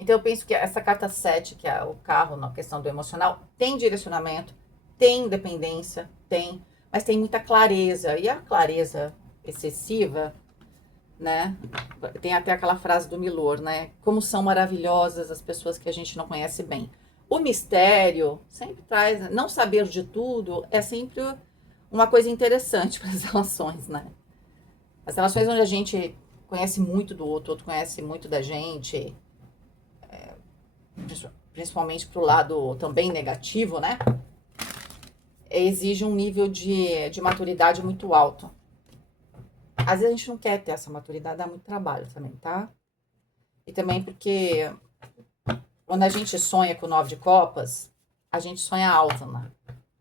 Então, eu penso que essa carta 7, que é o carro na questão do emocional, tem direcionamento, tem independência, mas tem muita clareza. E a clareza excessiva, né? Tem até aquela frase do Milor, né? Como são maravilhosas as pessoas que a gente não conhece bem. O mistério sempre traz, não saber de tudo é sempre uma coisa interessante para as relações, né? As relações onde a gente conhece muito do outro conhece muito da gente, principalmente pro lado também negativo, né? Exige um nível de maturidade muito alto. Às vezes a gente não quer ter essa maturidade, dá muito trabalho também, tá? E também porque quando a gente sonha com o 9 de copas, a gente sonha alto, né?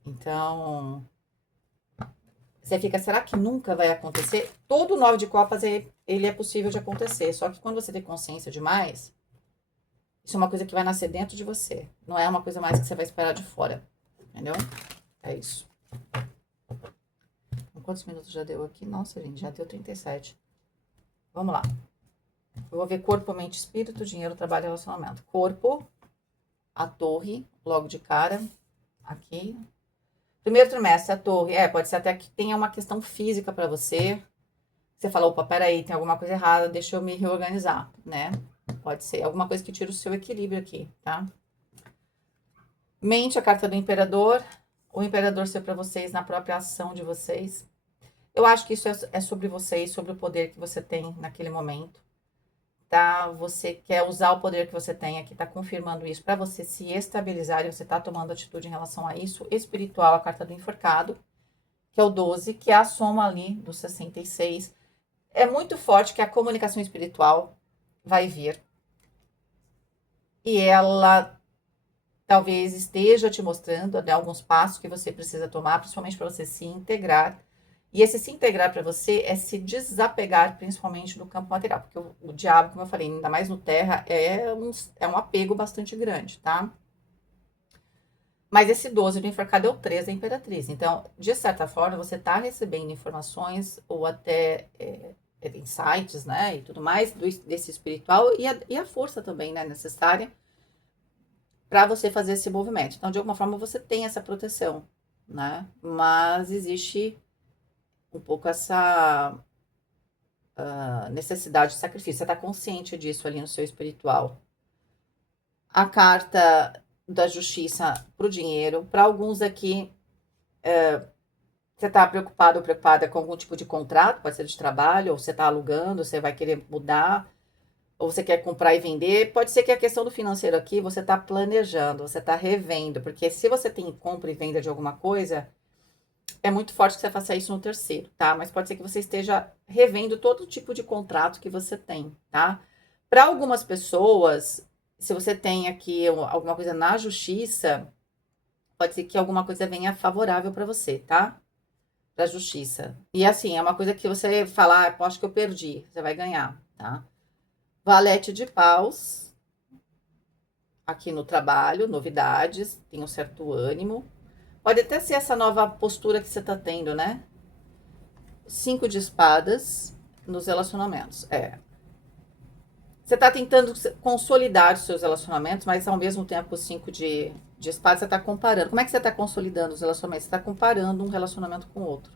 Então, você fica, será que nunca vai acontecer? Todo 9 de copas, ele é possível de acontecer. Só que quando você tem consciência demais, isso é uma coisa que vai nascer dentro de você. Não é uma coisa mais que você vai esperar de fora. Entendeu? É isso. Quantos minutos já deu aqui? Nossa, gente, já deu 37. Vamos lá. Eu vou ver corpo, mente, espírito, dinheiro, trabalho e relacionamento. Corpo, a torre, logo de cara. Aqui. Primeiro trimestre, a torre. Pode ser até que tenha uma questão física para você. Você fala, opa, peraí, tem alguma coisa errada, deixa eu me reorganizar, né? Pode ser alguma coisa que tira o seu equilíbrio aqui, tá? Mente, a carta do imperador. O imperador ser para vocês na própria ação de vocês. Eu acho que isso é sobre vocês, sobre o poder que você tem naquele momento, tá? Você quer usar o poder que você tem aqui, tá confirmando isso para você se estabilizar e você tá tomando atitude em relação a isso. Espiritual, a carta do enforcado, que é o 12, que é a soma ali do 66. É muito forte que a comunicação espiritual vai vir. E ela talvez esteja te mostrando, né, alguns passos que você precisa tomar, principalmente para você se integrar. E esse se integrar para você é se desapegar, principalmente do campo material. Porque o diabo, como eu falei, ainda mais no terra, é um apego bastante grande, tá? Mas esse 12 do enforcado é o 3 da imperatriz. Então, de certa forma, você está recebendo informações ou até insights, né? E tudo mais desse espiritual e a força também, né? Necessária para você fazer esse movimento. Então, de alguma forma, você tem essa proteção, né? Mas existe um pouco essa necessidade de sacrifício. Você está consciente disso ali no seu espiritual. A carta da justiça para o dinheiro. Para alguns aqui, você está preocupado ou preocupada com algum tipo de contrato, pode ser de trabalho, ou você está alugando, você vai querer mudar, ou você quer comprar e vender. Pode ser que a questão do financeiro aqui, você está planejando, você está revendo, porque se você tem compra e venda de alguma coisa, é muito forte que você faça isso no terceiro, tá? Mas pode ser que você esteja revendo todo tipo de contrato que você tem, tá? Para algumas pessoas, se você tem aqui alguma coisa na justiça, pode ser que alguma coisa venha favorável para você, tá? Para a justiça. E assim, é uma coisa que você falar, acho que eu perdi, você vai ganhar, tá? Valete de paus, aqui no trabalho, novidades, tem um certo ânimo. Pode até ser essa nova postura que você tá tendo, né? 5 de espadas nos relacionamentos. Você tá tentando consolidar os seus relacionamentos, mas ao mesmo tempo o 5 de espadas você tá comparando. Como é que você tá consolidando os relacionamentos? Você tá comparando um relacionamento com o outro.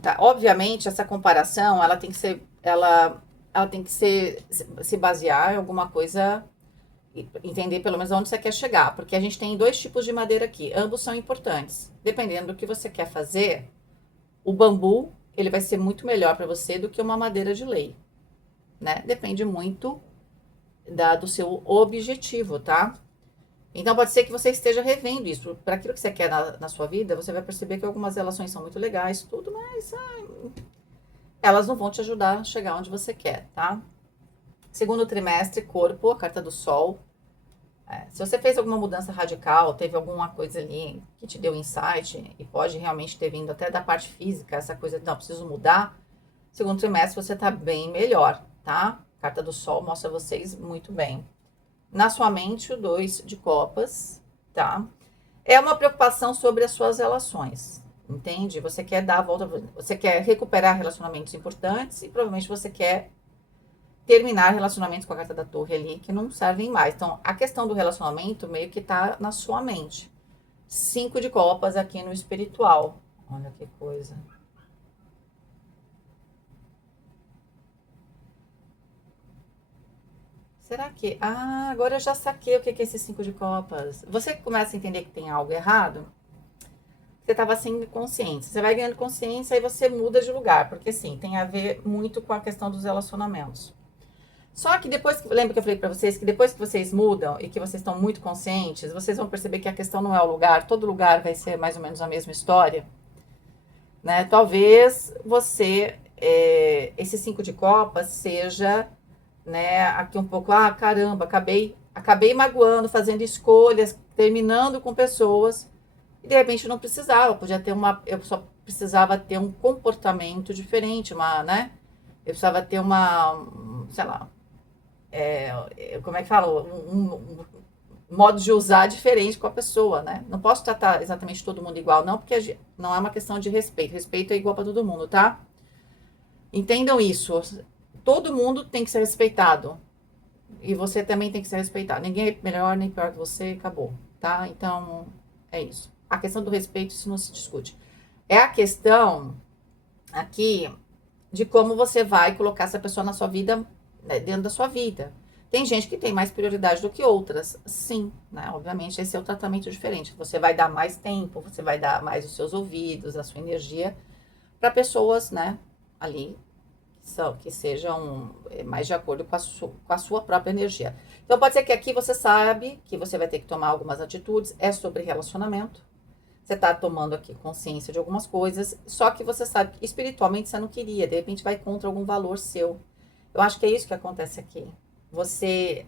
Tá? Obviamente, essa comparação, ela tem que ser, ela tem que ser, se basear em alguma coisa, entender pelo menos onde você quer chegar, porque a gente tem 2 tipos de madeira aqui, ambos são importantes. Dependendo do que você quer fazer, o bambu, ele vai ser muito melhor para você do que uma madeira de lei, né? Depende muito do seu objetivo, tá? Então pode ser que você esteja revendo isso. Para aquilo que você quer na sua vida, você vai perceber que algumas relações são muito legais, tudo, mas elas não vão te ajudar a chegar onde você quer, tá? Segundo trimestre, corpo, a carta do sol. Se você fez alguma mudança radical, teve alguma coisa ali que te deu insight, e pode realmente ter vindo até da parte física, essa coisa de não, preciso mudar. Segundo trimestre, você tá bem melhor, tá? Carta do sol mostra vocês muito bem. Na sua mente, o 2 de copas, tá? É uma preocupação sobre as suas relações, entende? Você quer dar a volta, você quer recuperar relacionamentos importantes e provavelmente você quer terminar relacionamentos com a carta da torre ali que não servem mais. Então, a questão do relacionamento meio que tá na sua mente. 5 de copas aqui no espiritual. Olha que coisa. Será que... Ah, agora eu já saquei o que é esse 5 de copas. Você começa a entender que tem algo errado? Você estava sem consciência. Você vai ganhando consciência e você muda de lugar. Porque, sim, tem a ver muito com a questão dos relacionamentos. Só que depois, lembra que eu falei pra vocês que depois que vocês mudam e que vocês estão muito conscientes, vocês vão perceber que a questão não é o lugar. Todo lugar vai ser mais ou menos a mesma história, né? Talvez você, esse 5 de copas seja, né, aqui um pouco, caramba, acabei magoando, fazendo escolhas, terminando com pessoas, e de repente não precisava, eu só precisava ter um comportamento diferente, né, eu precisava ter sei lá, como é que fala, um modo de usar diferente com a pessoa, né, não posso tratar exatamente todo mundo igual, não, porque não é uma questão de respeito é igual para todo mundo, tá? Entendam isso. Todo mundo tem que ser respeitado. E você também tem que ser respeitado. Ninguém é melhor nem pior que você, acabou, tá? Então, é isso. A questão do respeito, isso não se discute. É a questão aqui de como você vai colocar essa pessoa na sua vida, né, dentro da sua vida. Tem gente que tem mais prioridade do que outras, sim, né? Obviamente, esse é o tratamento diferente. Você vai dar mais tempo, você vai dar mais os seus ouvidos, a sua energia para pessoas, né, ali que sejam mais de acordo com a sua própria energia. Então, pode ser que aqui você sabe que você vai ter que tomar algumas atitudes, é sobre relacionamento. Você está tomando aqui consciência de algumas coisas, só que você sabe que espiritualmente você não queria, de repente vai contra algum valor seu. Eu acho que é isso que acontece aqui. Você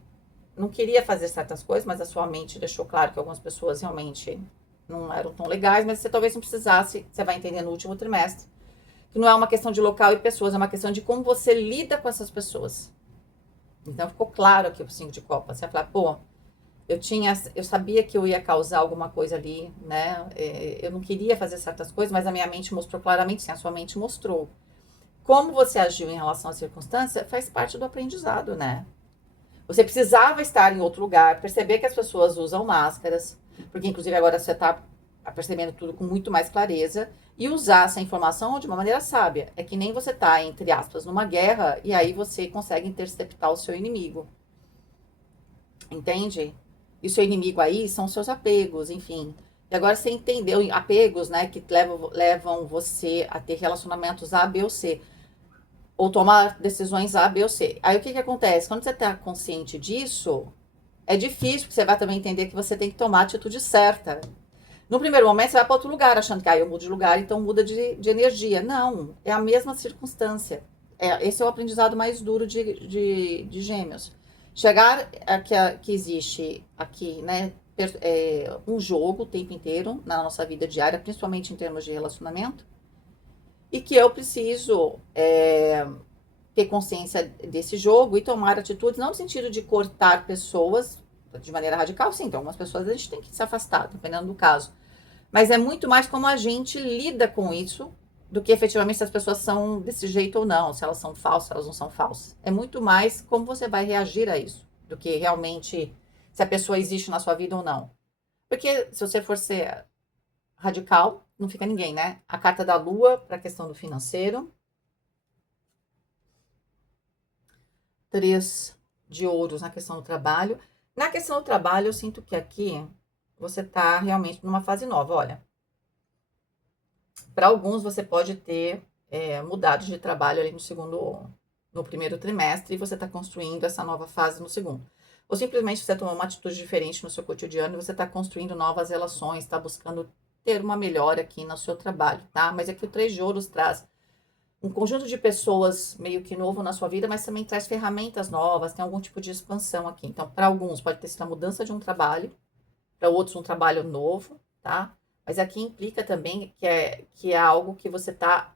não queria fazer certas coisas, mas a sua mente deixou claro que algumas pessoas realmente não eram tão legais, mas você talvez não precisasse, você vai entender no último trimestre, que não é uma questão de local e pessoas, é uma questão de como você lida com essas pessoas. Então, ficou claro aqui o 5 de copas. Você vai falar, pô, eu sabia que eu ia causar alguma coisa ali, né? Eu não queria fazer certas coisas, mas a minha mente mostrou claramente, sim, a sua mente mostrou. Como você agiu em relação à circunstância faz parte do aprendizado, né? Você precisava estar em outro lugar, perceber que as pessoas usam máscaras, porque inclusive agora você está percebendo tudo com muito mais clareza, e usar essa informação de uma maneira sábia. É que nem você tá, entre aspas, numa guerra, e aí você consegue interceptar o seu inimigo. Entende? E o seu inimigo aí são os seus apegos, enfim. E agora você entendeu apegos, né, que levam você a ter relacionamentos A, B ou C. Ou tomar decisões A, B ou C. Aí o que acontece? Quando você tá consciente disso, é difícil, porque você vai também entender que você tem que tomar a atitude certa. No primeiro momento, você vai para outro lugar, achando que eu mudo de lugar, então muda de energia. Não, é a mesma circunstância. Esse é o aprendizado mais duro de Gêmeos. Chegar a que existe aqui, né, um jogo o tempo inteiro na nossa vida diária, principalmente em termos de relacionamento, e que eu preciso ter consciência desse jogo e tomar atitudes, não no sentido de cortar pessoas de maneira radical, sim, então algumas pessoas a gente tem que se afastar, dependendo do caso. Mas é muito mais como a gente lida com isso do que efetivamente se as pessoas são desse jeito ou não, se elas são falsas, se elas não são falsas. É muito mais como você vai reagir a isso, do que realmente se a pessoa existe na sua vida ou não. Porque se você for ser radical, não fica ninguém, né? A carta da lua para a questão do financeiro. 3 de ouros na questão do trabalho. Na questão do trabalho, eu sinto que aqui você está realmente numa fase nova. Olha, para alguns você pode ter mudado de trabalho ali no primeiro trimestre e você está construindo essa nova fase no segundo. Ou simplesmente você tomou uma atitude diferente no seu cotidiano e você está construindo novas relações, está buscando ter uma melhora aqui no seu trabalho, tá? Mas aqui o 3 de ouros traz um conjunto de pessoas meio que novo na sua vida, mas também traz ferramentas novas, tem algum tipo de expansão aqui. Então, para alguns pode ter sido a mudança de um trabalho, para outros um trabalho novo, tá? Mas aqui implica também que é algo que você está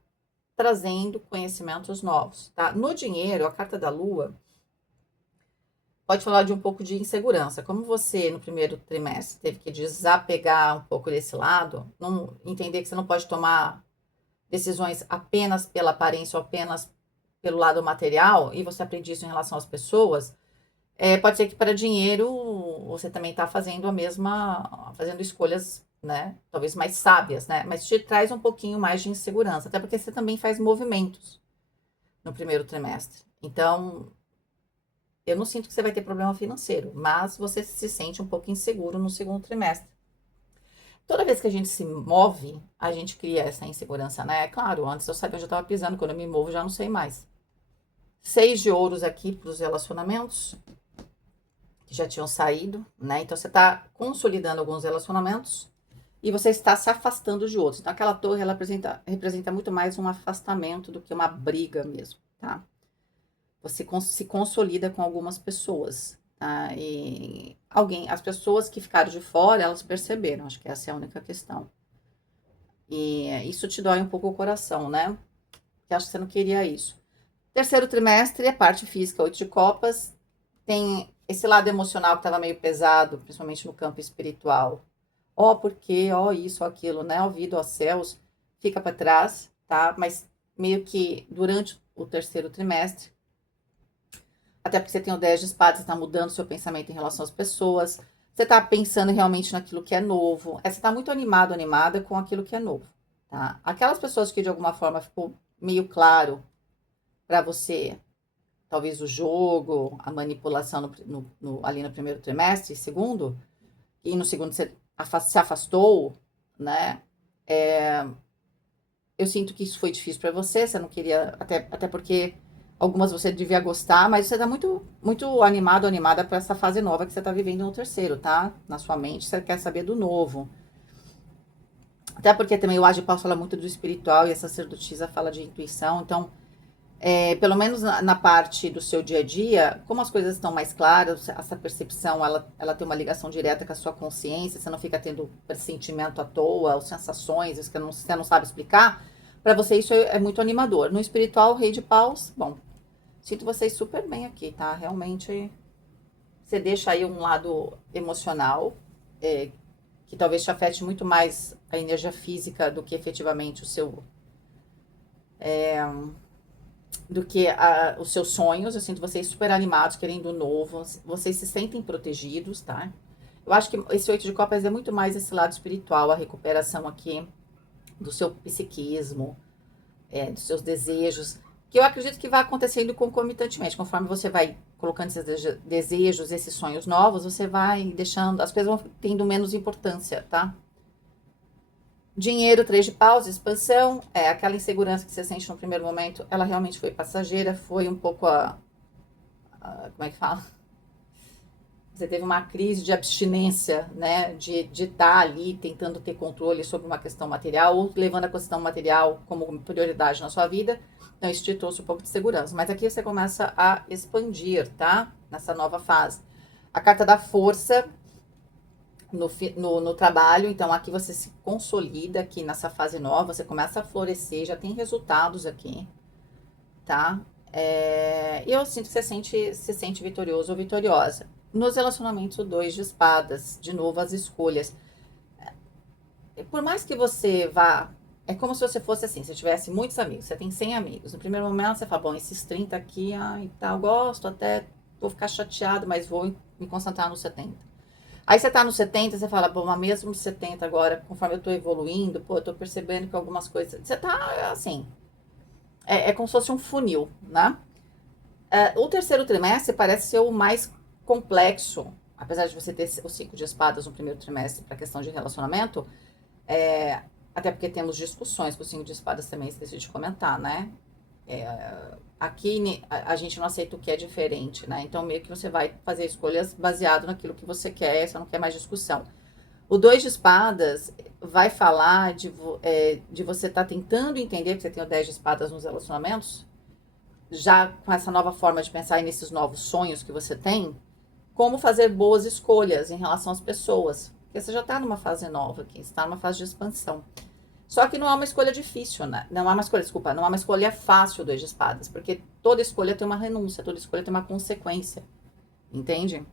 trazendo conhecimentos novos, tá? No dinheiro, a carta da lua pode falar de um pouco de insegurança. Como você, no primeiro trimestre, teve que desapegar um pouco desse lado, não entender que você não pode tomar decisões apenas pela aparência ou apenas pelo lado material, e você aprende isso em relação às pessoas, pode ser que para dinheiro você também está fazendo fazendo escolhas, né, talvez mais sábias, né, mas te traz um pouquinho mais de insegurança, até porque você também faz movimentos no primeiro trimestre. Então, eu não sinto que você vai ter problema financeiro, mas você se sente um pouco inseguro no segundo trimestre. Toda vez que a gente se move, a gente cria essa insegurança, né? Claro, antes eu sabia onde eu estava pisando, quando eu me movo já não sei mais. 6 de ouros aqui para os relacionamentos, que já tinham saído, né? Então você está consolidando alguns relacionamentos e você está se afastando de outros. Então aquela torre, ela representa muito mais um afastamento do que uma briga mesmo, tá? Você se consolida com algumas pessoas, tá? E as pessoas que ficaram de fora, elas perceberam, acho que essa é a única questão. E isso te dói um pouco o coração, né? Porque acho que você não queria isso. Terceiro trimestre, a parte física, 8 de copas, tem esse lado emocional que estava meio pesado, principalmente no campo espiritual. Ó, por quê? Ó, isso, ó, aquilo, né? Ó, vida, ó, céus, fica para trás, tá? Mas meio que durante o terceiro trimestre, até porque você tem o 10 de espadas, você está mudando seu pensamento em relação às pessoas, você está pensando realmente naquilo que é novo, você está muito animado, animada com aquilo que é novo, tá? Aquelas pessoas que de alguma forma ficou meio claro para você, talvez o jogo, a manipulação ali no primeiro trimestre, segundo, e no segundo você se afastou, né? Eu sinto que isso foi difícil para você, você não queria, até porque algumas você devia gostar, mas você tá muito, muito animado, animada para essa fase nova que você tá vivendo no terceiro, tá? Na sua mente, você quer saber do novo. Até porque também o Age fala muito do espiritual e a sacerdotisa fala de intuição, então pelo menos na parte do seu dia a dia, como as coisas estão mais claras, essa percepção, ela tem uma ligação direta com a sua consciência, você não fica tendo pressentimento à toa, ou sensações, isso que você não sabe explicar, para você isso é muito animador. No espiritual, Rei de Paus, bom, sinto vocês super bem aqui, tá? Realmente, você deixa aí um lado emocional, que talvez te afete muito mais a energia física do que efetivamente do que os seus sonhos. Eu sinto vocês super animados, querendo o novo. Vocês se sentem protegidos, tá? Eu acho que esse 8 de copas é muito mais esse lado espiritual, a recuperação aqui do seu psiquismo, dos seus desejos, que eu acredito que vai acontecendo concomitantemente. Conforme você vai colocando esses desejos, esses sonhos novos, você vai deixando, as coisas vão tendo menos importância, tá? Dinheiro, 3 de paus, expansão, aquela insegurança que você sente no primeiro momento, ela realmente foi passageira, foi um pouco como é que fala? Você teve uma crise de abstinência, né, de estar ali tentando ter controle sobre uma questão material, ou levando a questão material como prioridade na sua vida, então isso te trouxe um pouco de segurança, mas aqui você começa a expandir, tá, nessa nova fase. A carta da força, no trabalho, então aqui você se consolida aqui nessa fase nova, você começa a florescer, já tem resultados aqui, tá? E eu sinto que se sente vitorioso ou vitoriosa. Nos relacionamentos, o 2 de espadas, de novo, as escolhas. Por mais que você vá. É como se você fosse assim, se tivesse muitos amigos, você tem 100 amigos. No primeiro momento você fala, bom, esses 30 aqui, ai, tá, eu gosto, até vou ficar chateado, mas vou me concentrar nos 70. Aí você tá no 70, você fala, bom, mas mesmo no 70 agora, conforme eu tô evoluindo, pô, eu tô percebendo que algumas coisas. Você tá assim. É como se fosse um funil, né? O terceiro trimestre parece ser o mais complexo, apesar de você ter o 5 de espadas no primeiro trimestre para questão de relacionamento, é, até porque temos discussões com o 5 de espadas também, esqueci de comentar, né? Aqui a gente não aceita o que é diferente, né? Então meio que você vai fazer escolhas baseado naquilo que você quer, você não quer mais discussão. O 2 de espadas vai falar de você estar tentando entender, porque você tem o 10 de espadas nos relacionamentos, já com essa nova forma de pensar e nesses novos sonhos que você tem, como fazer boas escolhas em relação às pessoas. Porque você já está numa fase nova aqui, você está numa fase de expansão. Só que não é uma escolha difícil, né? Não é uma escolha, desculpa, não é uma escolha fácil, 2 de espadas, porque toda escolha tem uma renúncia, toda escolha tem uma consequência, entende?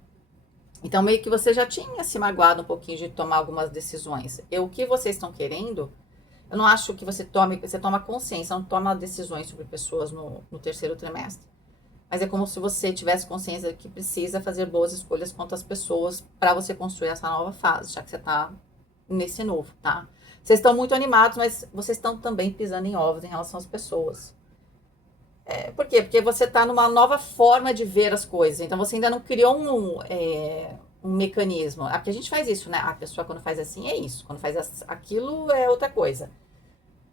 Então, meio que você já tinha se magoado um pouquinho de tomar algumas decisões. O que vocês estão querendo, eu não acho que você toma consciência, não toma decisões sobre pessoas no terceiro trimestre. Mas é como se você tivesse consciência que precisa fazer boas escolhas quanto às pessoas para você construir essa nova fase, já que você está nesse novo, tá? Vocês estão muito animados, mas vocês estão também pisando em ovos em relação às pessoas. Por quê? Porque você está numa nova forma de ver as coisas. Então você ainda não criou um mecanismo. Porque a gente faz isso, né? A pessoa quando faz assim é isso. Quando faz aquilo é outra coisa.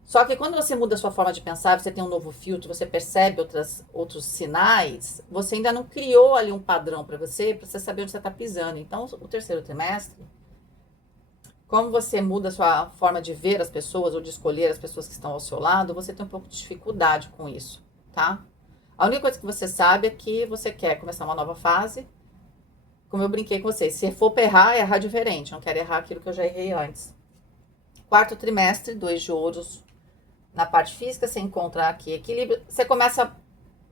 Só que quando você muda a sua forma de pensar, você tem um novo filtro, você percebe outros sinais, você ainda não criou ali um padrão para você saber onde você está pisando. Então, o terceiro trimestre, como você muda a sua forma de ver as pessoas ou de escolher as pessoas que estão ao seu lado, você tem um pouco de dificuldade com isso, tá? A única coisa que você sabe é que você quer começar uma nova fase. Como eu brinquei com vocês, se for para errar diferente, não quero errar aquilo que eu já errei antes. Quarto trimestre, 2 de ouros. Na parte física, você encontra aqui equilíbrio. Você começa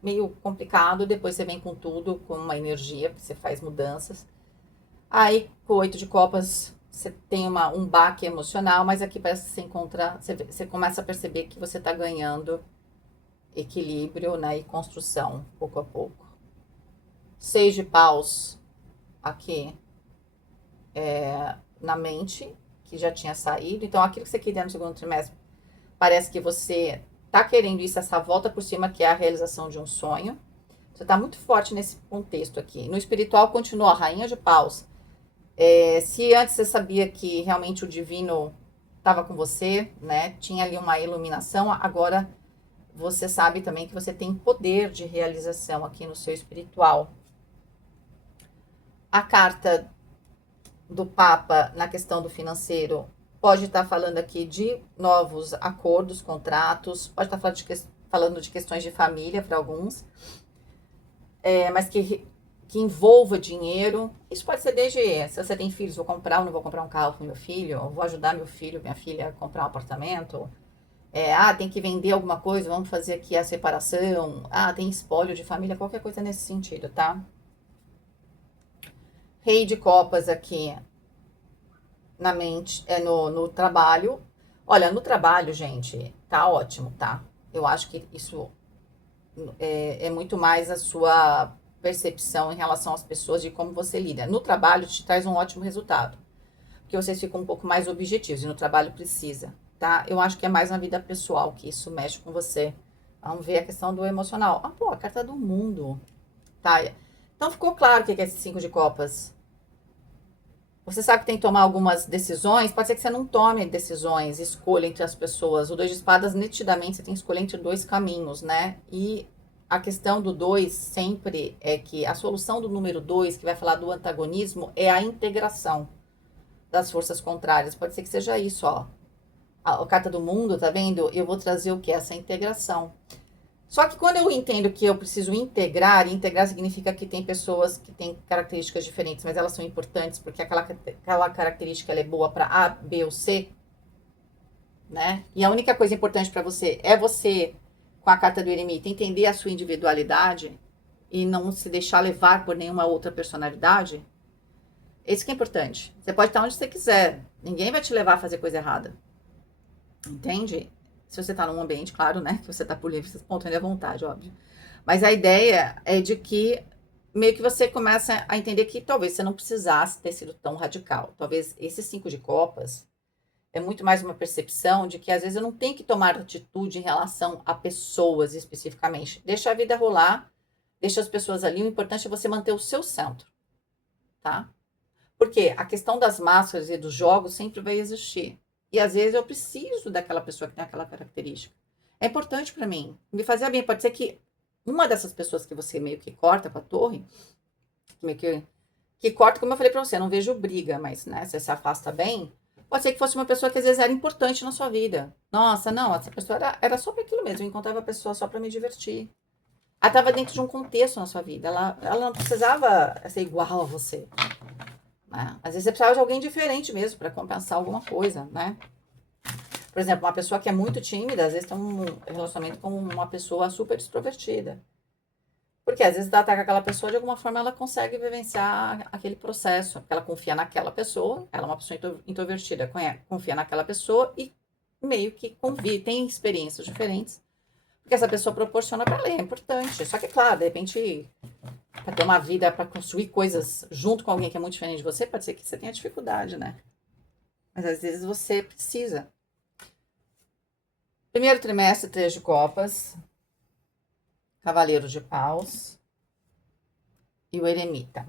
meio complicado, depois você vem com tudo, com uma energia, porque você faz mudanças. Aí, com o 8 de copas, você tem um baque emocional, mas aqui parece que você começa a perceber que você está ganhando equilíbrio, né, e construção, pouco a pouco. 6 de paus, aqui, na mente, que já tinha saído. Então, aquilo que você queria no segundo trimestre, parece que você tá querendo isso, essa volta por cima, que é a realização de um sonho. Você tá muito forte nesse contexto aqui. No espiritual, continua a rainha de paus. Se antes você sabia que realmente o divino estava com você, né? Tinha ali uma iluminação, agora você sabe também que você tem poder de realização aqui no seu espiritual. A carta do Papa na questão do financeiro pode estar falando aqui de novos acordos, contratos, pode estar falando de questões de família para alguns, mas que envolva dinheiro. Isso pode ser desde, se você tem filhos, vou comprar ou não vou comprar um carro para meu filho, vou ajudar meu filho, minha filha a comprar um apartamento. Tem que vender alguma coisa, vamos fazer aqui a separação. Tem espólio de família, qualquer coisa nesse sentido, tá? Rei de copas aqui na mente, no trabalho. Olha, no trabalho, gente, tá ótimo, tá? Eu acho que isso é muito mais a sua percepção em relação às pessoas de como você lida. No trabalho te traz um ótimo resultado, porque vocês ficam um pouco mais objetivos e no trabalho precisa, tá? Eu acho que é mais na vida pessoal que isso mexe com você. Vamos ver a questão do emocional. A carta do mundo, tá? Então ficou claro o que é esse 5 de copas. Você sabe que tem que tomar algumas decisões, pode ser que você não tome decisões, escolha entre as pessoas. O 2 de espadas, nitidamente, você tem que escolher entre dois caminhos, né? E a questão do 2 sempre é que a solução do número 2, que vai falar do antagonismo, é a integração das forças contrárias. Pode ser que seja isso, ó. A carta do mundo, tá vendo? Eu vou trazer o que? Essa integração. Só que quando eu entendo que eu preciso integrar significa que tem pessoas que têm características diferentes, mas elas são importantes porque aquela característica ela é boa para A, B ou C, né? E a única coisa importante para você é você com a carta do eremita, entender a sua individualidade e não se deixar levar por nenhuma outra personalidade, isso que é importante. Você pode estar onde você quiser, ninguém vai te levar a fazer coisa errada. Entende? Se você está num ambiente, claro, né, que você está por livre, espontânea vontade, óbvio. Mas a ideia é de que meio que você começa a entender que talvez você não precisasse ter sido tão radical. Talvez esse 5 de copas é muito mais uma percepção de que às vezes eu não tenho que tomar atitude em relação a pessoas especificamente. Deixa a vida rolar, deixa as pessoas ali. O importante é você manter o seu centro, tá? Porque a questão das máscaras e dos jogos sempre vai existir. E às vezes eu preciso daquela pessoa que tem aquela característica. É importante para mim. Me fazer bem. Pode ser que uma dessas pessoas que você meio que corta com a torre, meio que corta, como eu falei para você, eu não vejo briga, mas né, você se afasta bem. Pode ser que fosse uma pessoa que às vezes era importante na sua vida. Nossa, não, essa pessoa era só para aquilo mesmo. Eu encontrava a pessoa só para me divertir. Ela estava dentro de um contexto na sua vida. Ela não precisava ser igual a você. Né? Às vezes você precisava de alguém diferente mesmo para compensar alguma coisa, né? Por exemplo, uma pessoa que é muito tímida, às vezes tem um relacionamento com uma pessoa super extrovertida. Porque às vezes ela tá com aquela pessoa, de alguma forma ela consegue vivenciar aquele processo. Ela confia naquela pessoa, ela é uma pessoa introvertida, confia naquela pessoa e meio que convive, tem experiências diferentes. Porque essa pessoa proporciona para ela, é importante. Só que, claro, de repente, para ter uma vida, para construir coisas junto com alguém que é muito diferente de você, pode ser que você tenha dificuldade, né? Mas às vezes você precisa. Primeiro trimestre, 3 de copas, Cavaleiro de Paus e o Eremita.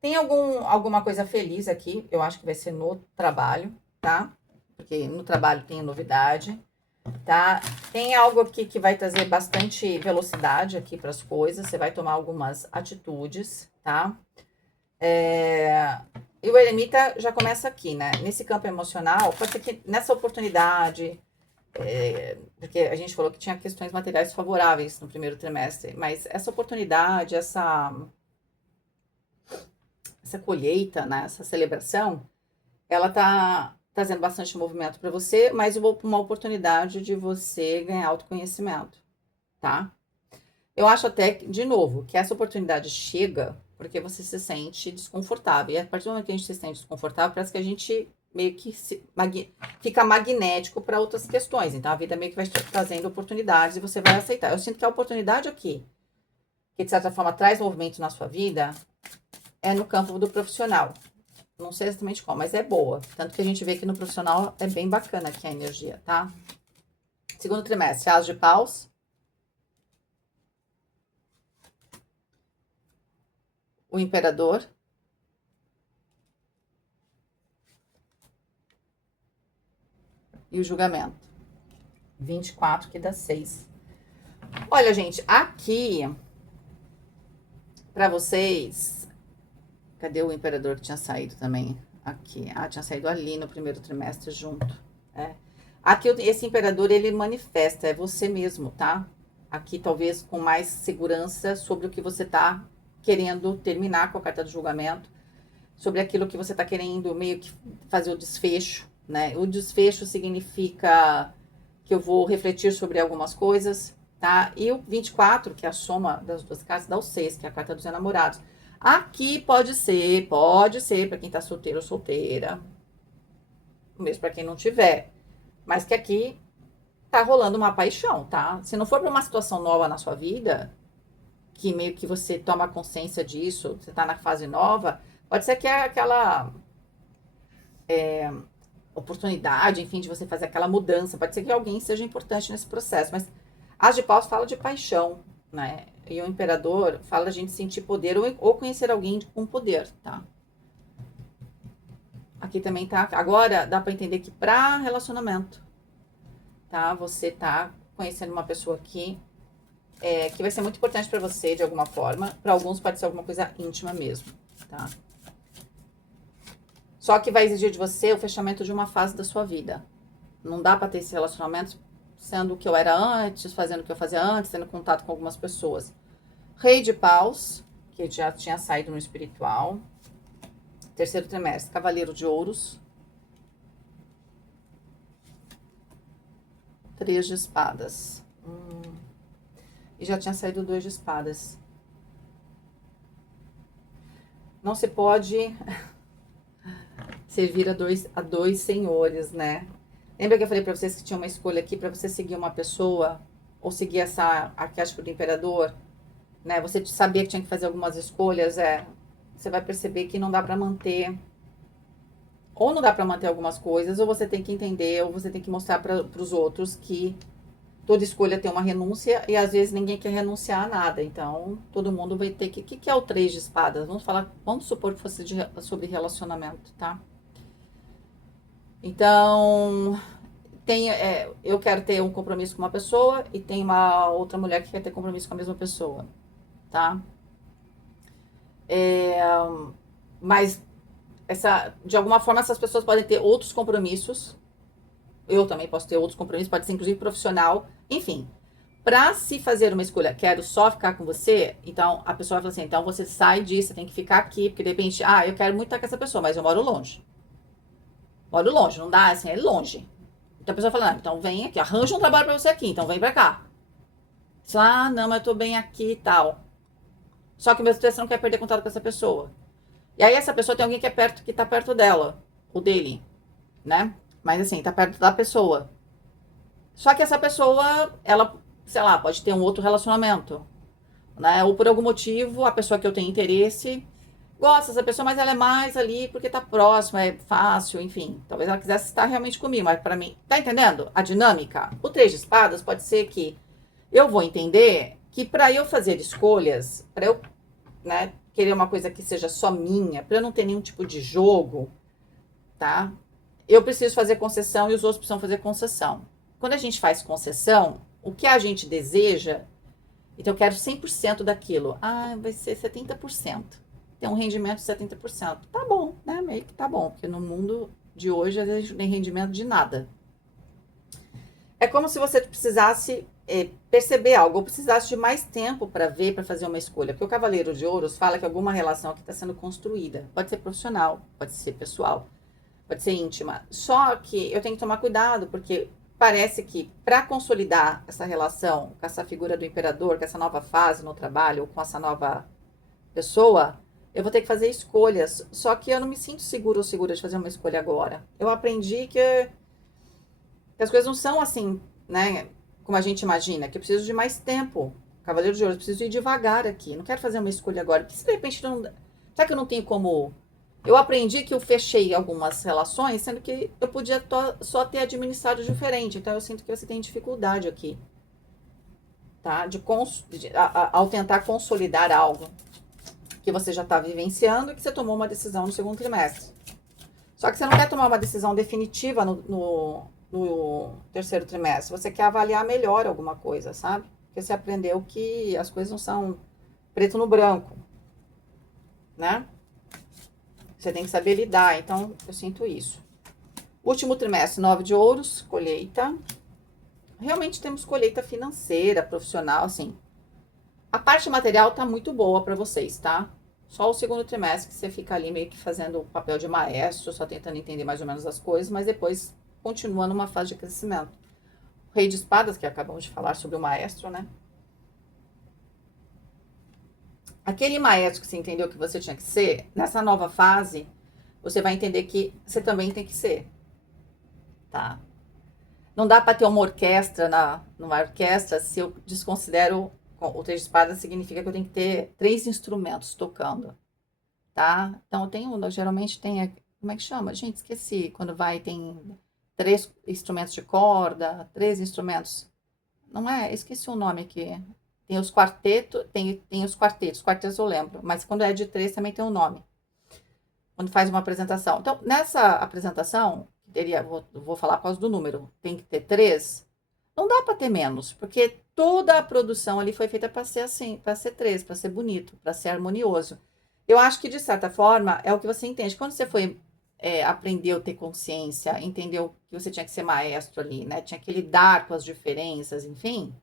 Tem alguma coisa feliz aqui, eu acho que vai ser no trabalho, tá? Porque no trabalho tem novidade, tá? Tem algo aqui que vai trazer bastante velocidade aqui para as coisas, você vai tomar algumas atitudes, tá? E o eremita já começa aqui, né? Nesse campo emocional, pode ser que nessa oportunidade, porque a gente falou que tinha questões materiais favoráveis no primeiro trimestre, mas essa oportunidade, essa colheita, né? Essa celebração, ela tá trazendo bastante movimento para você, mas uma oportunidade de você ganhar autoconhecimento, tá? Eu acho até, de novo, que essa oportunidade chega porque você se sente desconfortável. E a partir do momento que a gente se sente desconfortável, parece que a gente meio que fica magnético para outras questões. Então, a vida meio que vai te trazendo oportunidades e você vai aceitar. Eu sinto que a oportunidade aqui, que de certa forma traz movimento na sua vida, é no campo do profissional. Não sei exatamente qual, mas é boa. Tanto que a gente vê que no profissional é bem bacana aqui a energia, tá? Segundo trimestre, As de Paus. O Imperador. E o Julgamento. 24, que dá 6. Olha, gente, aqui, para vocês... Cadê o Imperador que tinha saído também? Aqui. Ah, tinha saído ali no primeiro trimestre junto. Aqui, esse Imperador, ele manifesta, é você mesmo, tá? Aqui, talvez, com mais segurança sobre o que você tá querendo terminar com a carta do julgamento, sobre aquilo que você tá querendo meio que fazer o desfecho, né? O desfecho significa que eu vou refletir sobre algumas coisas, tá? E o 24, que é a soma das duas cartas, dá o 6, que é a carta dos enamorados. Aqui pode ser para quem tá solteiro ou solteira, mesmo para quem não tiver, mas que aqui tá rolando uma paixão, tá? Se não for para uma situação nova na sua vida, que meio que você toma consciência disso, você tá na fase nova, pode ser que é aquela oportunidade, enfim, de você fazer aquela mudança, pode ser que alguém seja importante nesse processo, mas As de Paus fala de paixão, né? E o Imperador fala a gente sentir poder ou conhecer alguém com poder, tá? Aqui também tá. Agora dá para entender que para relacionamento, tá? Você tá conhecendo uma pessoa aqui que vai ser muito importante para você de alguma forma. Para alguns pode ser alguma coisa íntima mesmo, tá? Só que vai exigir de você o fechamento de uma fase da sua vida. Não dá para ter esse relacionamento sendo o que eu era antes, fazendo o que eu fazia antes, tendo contato com algumas pessoas. Rei de Paus, que já tinha saído no espiritual. Terceiro trimestre, Cavaleiro de Ouros. 3 de espadas. E já tinha saído 2 de espadas. Não se pode servir a dois senhores, né? Lembra que eu falei pra vocês que tinha uma escolha aqui pra você seguir uma pessoa ou seguir essa arquétipo do imperador, né? Você sabia que tinha que fazer algumas escolhas, você vai perceber que não dá pra manter, ou não dá pra manter algumas coisas, ou você tem que entender, ou você tem que mostrar para os outros que toda escolha tem uma renúncia e às vezes ninguém quer renunciar a nada. Então, todo mundo vai ter que... O que é o 3 de espadas? Vamos supor que fosse sobre relacionamento, tá? Então, eu quero ter um compromisso com uma pessoa e tem uma outra mulher que quer ter compromisso com a mesma pessoa, tá? Mas, de alguma forma, essas pessoas podem ter outros compromissos. Eu também posso ter outros compromissos, pode ser inclusive profissional. Enfim, para se fazer uma escolha, quero só ficar com você, então a pessoa vai falar assim, então você sai disso, você tem que ficar aqui, porque de repente, eu quero muito estar com essa pessoa, mas eu moro longe. Moro longe, não dá, assim, é longe. Então a pessoa fala, então vem aqui, arranja um trabalho pra você aqui, então vem pra cá. Você fala, não, mas eu tô bem aqui e tal. Só que ao mesmo tempo você não quer perder contato com essa pessoa. E aí essa pessoa tem alguém que tá perto dela, ou dele, né? Mas assim, tá perto da pessoa. Só que essa pessoa, ela, sei lá, pode ter um outro relacionamento, né? Ou por algum motivo, a pessoa que eu tenho interesse gosta dessa pessoa, mas ela é mais ali porque tá próxima, é fácil, enfim. Talvez ela quisesse estar realmente comigo, mas pra mim, tá entendendo a dinâmica? O 3 de espadas pode ser que eu vou entender que pra eu fazer escolhas, pra eu, né, querer uma coisa que seja só minha, pra eu não ter nenhum tipo de jogo, tá? Eu preciso fazer concessão e os outros precisam fazer concessão. Quando a gente faz concessão, o que a gente deseja, então eu quero 100% daquilo. Vai ser 70%. Tem um rendimento de 70%. Tá bom, né? Meio que tá bom, porque no mundo de hoje a gente não tem rendimento de nada. É como se você precisasse perceber algo, ou precisasse de mais tempo para ver, para fazer uma escolha. Porque o Cavaleiro de Ouros fala que alguma relação aqui está sendo construída. Pode ser profissional, pode ser pessoal, pode ser íntima. Só que eu tenho que tomar cuidado, porque parece que para consolidar essa relação com essa figura do imperador, com essa nova fase no trabalho, ou com essa nova pessoa, eu vou ter que fazer escolhas. Só que eu não me sinto seguro ou segura de fazer uma escolha agora. Eu aprendi que as coisas não são assim, né, como a gente imagina, que eu preciso de mais tempo. Cavaleiro de Ouro, eu preciso ir devagar aqui. Não quero fazer uma escolha agora. Porque se de repente não... Será que eu não tenho como... Eu aprendi que eu fechei algumas relações, sendo que eu podia só ter administrado diferente. Então, eu sinto que você tem dificuldade aqui, tá? Ao tentar consolidar algo que você já está vivenciando e que você tomou uma decisão no segundo trimestre. Só que você não quer tomar uma decisão definitiva no terceiro trimestre. Você quer avaliar melhor alguma coisa, sabe? Porque você aprendeu que as coisas não são preto no branco, né? Você tem que saber lidar, então eu sinto isso. Último trimestre, 9 de ouros, colheita. Realmente temos colheita financeira, profissional, assim. A parte material tá muito boa para vocês, tá? Só o segundo trimestre que você fica ali meio que fazendo o papel de maestro, só tentando entender mais ou menos as coisas, mas depois continua numa fase de crescimento. O Rei de Espadas, que acabamos de falar sobre o maestro, né? Aquele maestro que você entendeu que você tinha que ser, nessa nova fase, você vai entender que você também tem que ser, tá? Não dá para ter uma orquestra numa orquestra se eu desconsidero o 3 de espadas significa que eu tenho que ter 3 instrumentos tocando, tá? Então, geralmente tem, como é que chama? Gente, esqueci, quando tem 3 instrumentos de corda, 3 instrumentos, não é? Esqueci o nome aqui. Tem os quartetos, tem os quartetos eu lembro, mas quando é de 3 também tem um nome. Quando faz uma apresentação. Então, nessa apresentação, vou falar por causa do número, tem que ter 3, não dá para ter menos, porque toda a produção ali foi feita para ser assim, para ser 3, para ser bonito, para ser harmonioso. Eu acho que, de certa forma, é o que você entende. Quando você foi aprendeu a ter consciência, entendeu que você tinha que ser maestro ali, né? Tinha que lidar com as diferenças, enfim,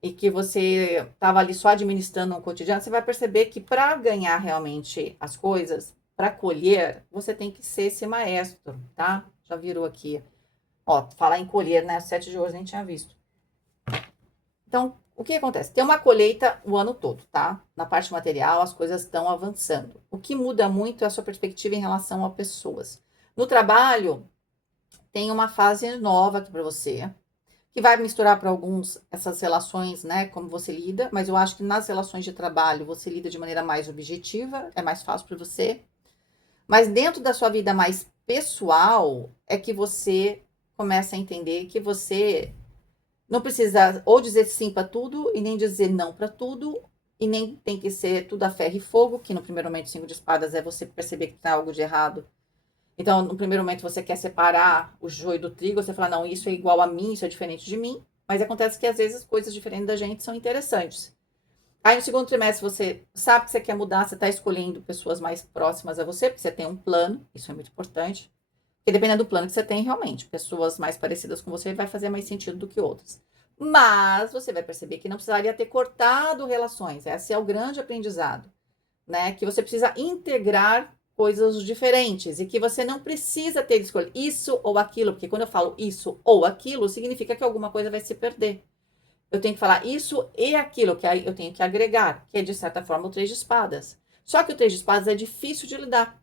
e que você estava ali só administrando um cotidiano, você vai perceber que para ganhar realmente as coisas, para colher, você tem que ser esse maestro, tá? Já virou aqui. Ó, falar em colher, né? 7 de ouros nem tinha visto. Então, o que acontece? Tem uma colheita o ano todo, tá? Na parte material, as coisas estão avançando. O que muda muito é a sua perspectiva em relação a pessoas. No trabalho, tem uma fase nova aqui para você, que vai misturar para alguns essas relações, né? Como você lida, mas eu acho que nas relações de trabalho você lida de maneira mais objetiva, é mais fácil para você. Mas dentro da sua vida mais pessoal, é que você começa a entender que você não precisa ou dizer sim para tudo e nem dizer não para tudo, e nem tem que ser tudo a ferro e fogo, que no primeiro momento 5 de espadas é você perceber que tem algo de errado. Então, no primeiro momento você quer separar o joio do trigo, você fala, não, isso é igual a mim, isso é diferente de mim, mas acontece que às vezes coisas diferentes da gente são interessantes. Aí no segundo trimestre você sabe que você quer mudar, você está escolhendo pessoas mais próximas a você, porque você tem um plano, isso é muito importante. Porque dependendo do plano que você tem, realmente, pessoas mais parecidas com você vai fazer mais sentido do que outras. Mas você vai perceber que não precisaria ter cortado relações. Esse é o grande aprendizado, né? Que você precisa integrar coisas diferentes e que você não precisa ter escolha isso ou aquilo, porque quando eu falo isso ou aquilo, significa que alguma coisa vai se perder. Eu tenho que falar isso e aquilo, que aí eu tenho que agregar, que é de certa forma o 3 de espadas. Só que o 3 de espadas é difícil de lidar,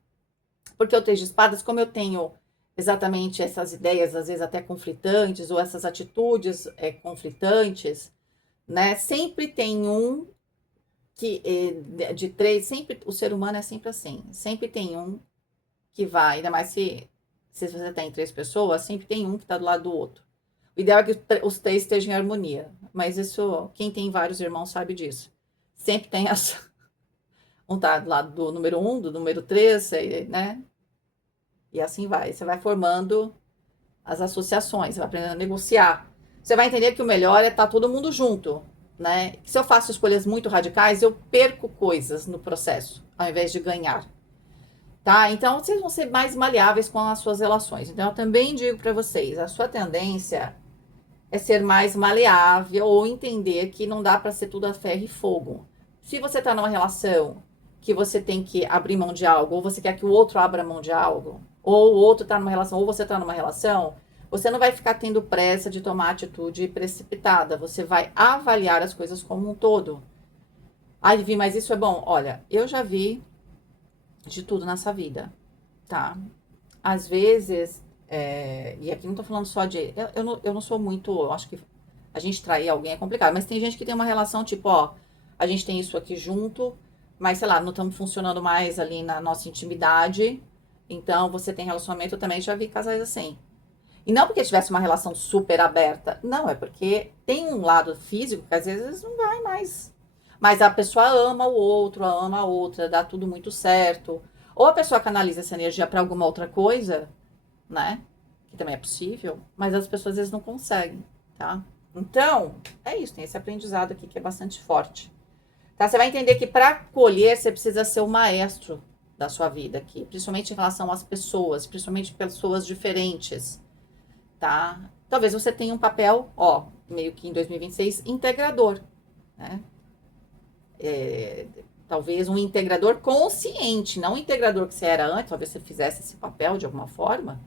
porque o 3 de espadas, como eu tenho exatamente essas ideias, às vezes até conflitantes, ou essas atitudes conflitantes, né? Sempre tem um que de 3, sempre o ser humano é sempre assim, sempre tem um que vai, ainda mais se você tem 3 pessoas, sempre tem um que está do lado do outro. O ideal é que os 3 estejam em harmonia, mas isso, quem tem vários irmãos sabe disso. Sempre tem essa, um tá do lado do número 1, do número 3, né? E assim vai. Você vai formando as associações, você vai aprendendo a negociar. Você vai entender que o melhor é estar todo mundo junto, né? Se eu faço escolhas muito radicais, eu perco coisas no processo, ao invés de ganhar. Tá? Então, vocês vão ser mais maleáveis com as suas relações. Então, eu também digo para vocês, a sua tendência é ser mais maleável ou entender que não dá para ser tudo a ferro e fogo. Se você está numa relação que você tem que abrir mão de algo, ou você quer que o outro abra mão de algo, ou o outro está numa relação, ou você está numa relação, você não vai ficar tendo pressa de tomar atitude precipitada. Você vai avaliar as coisas como um todo. Ai, Vi, mas isso é bom? Olha, eu já vi de tudo nessa vida, tá? Às vezes, e aqui não tô falando só de. Eu não sou muito. Eu acho que a gente trair alguém é complicado, mas tem gente que tem uma relação tipo, ó, a gente tem isso aqui junto, mas sei lá, não estamos funcionando mais ali na nossa intimidade. Então, você tem relacionamento, eu também já vi casais assim. E não porque tivesse uma relação super aberta, não, é porque tem um lado físico que às vezes não vai mais. Mas a pessoa ama o outro, ama a outra, dá tudo muito certo. Ou a pessoa canaliza essa energia para alguma outra coisa, né? Que também é possível, mas as pessoas às vezes não conseguem, tá? Então, é isso, tem esse aprendizado aqui que é bastante forte. Tá? Você vai entender que para colher você precisa ser o maestro da sua vida aqui, principalmente em relação às pessoas, principalmente pessoas diferentes, tá? Talvez você tenha um papel, ó, meio que em 2026, integrador, né? Talvez um integrador consciente, não um integrador que você era antes, talvez você fizesse esse papel de alguma forma,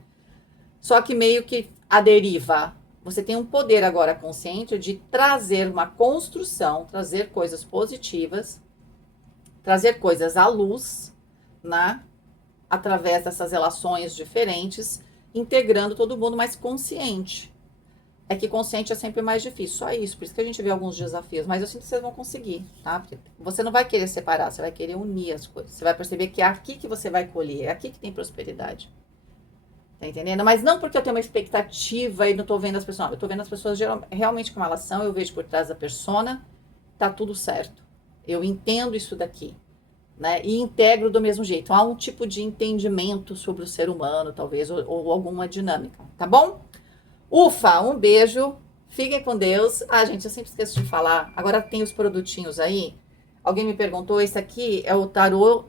só que meio que a deriva. Você tem um poder agora consciente de trazer uma construção, trazer coisas positivas, trazer coisas à luz, né? Através dessas relações diferentes, integrando todo mundo, mas consciente. É que consciente é sempre mais difícil, só isso. Por isso que a gente vê alguns desafios. Mas eu sinto que vocês vão conseguir, tá? Porque você não vai querer separar, você vai querer unir as coisas. Você vai perceber que é aqui que você vai colher, é aqui que tem prosperidade. Tá entendendo? Mas não porque eu tenho uma expectativa e não tô vendo as pessoas. Não, eu tô vendo as pessoas realmente como elas são, eu vejo por trás da persona, tá tudo certo. Eu entendo isso daqui, né? E integro do mesmo jeito. Há um tipo de entendimento sobre o ser humano, talvez, ou alguma dinâmica, tá bom? Ufa, um beijo. Fiquem com Deus. Ah, gente, eu sempre esqueço de falar. Agora tem os produtinhos aí. Alguém me perguntou, esse aqui é o tarô.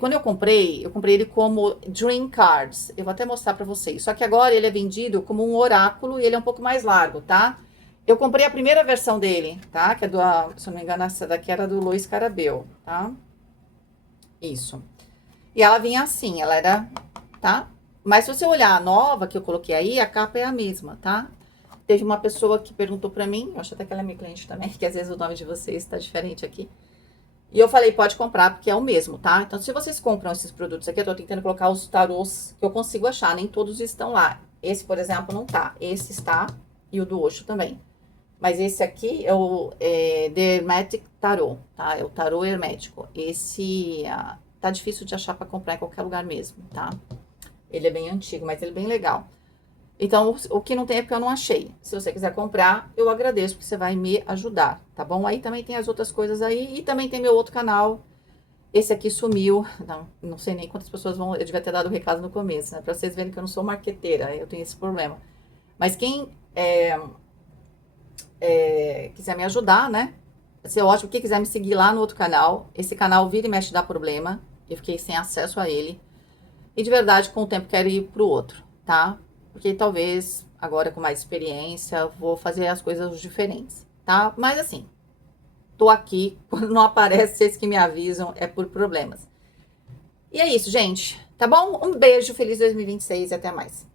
Quando eu comprei ele como Dream Cards. Eu vou até mostrar pra vocês. Só que agora ele é vendido como um oráculo e ele é um pouco mais largo, tá? Eu comprei a primeira versão dele, tá? Que é do, se eu não me engano, essa daqui era do Luiz Carabel, tá? Isso. E ela vinha assim, ela era, tá? Mas se você olhar a nova que eu coloquei aí, a capa é a mesma, tá? Teve uma pessoa que perguntou pra mim, eu acho até que ela é minha cliente também, que às vezes o nome de vocês tá diferente aqui. E eu falei, pode comprar, porque é o mesmo, tá? Então, se vocês compram esses produtos aqui, eu tô tentando colocar os tarôs que eu consigo achar, nem todos estão lá. Esse, por exemplo, não tá. Esse está, e o do Osho também. Mas esse aqui é o The Hermetic Tarot, tá? É o tarô hermético. Esse tá difícil de achar pra comprar em qualquer lugar mesmo, tá? Ele é bem antigo, mas ele é bem legal. Então, o que não tem é porque eu não achei. Se você quiser comprar, eu agradeço, porque você vai me ajudar, tá bom? Aí também tem as outras coisas aí. E também tem meu outro canal. Esse aqui sumiu. Não sei nem quantas pessoas vão... Eu devia ter dado o recado no começo, né? Pra vocês verem que eu não sou marqueteira. Eu tenho esse problema. Mas quem quiser me ajudar, né? Vai ser ótimo. Quem quiser me seguir lá no outro canal. Esse canal vira e mexe dá problema. Eu fiquei sem acesso a ele. E de verdade, com o tempo, quero ir pro outro, tá? Porque talvez, agora com mais experiência, vou fazer as coisas diferentes, tá? Mas assim, tô aqui, quando não aparece, vocês que me avisam, é por problemas. E é isso, gente, tá bom? Um beijo, feliz 2026 e até mais.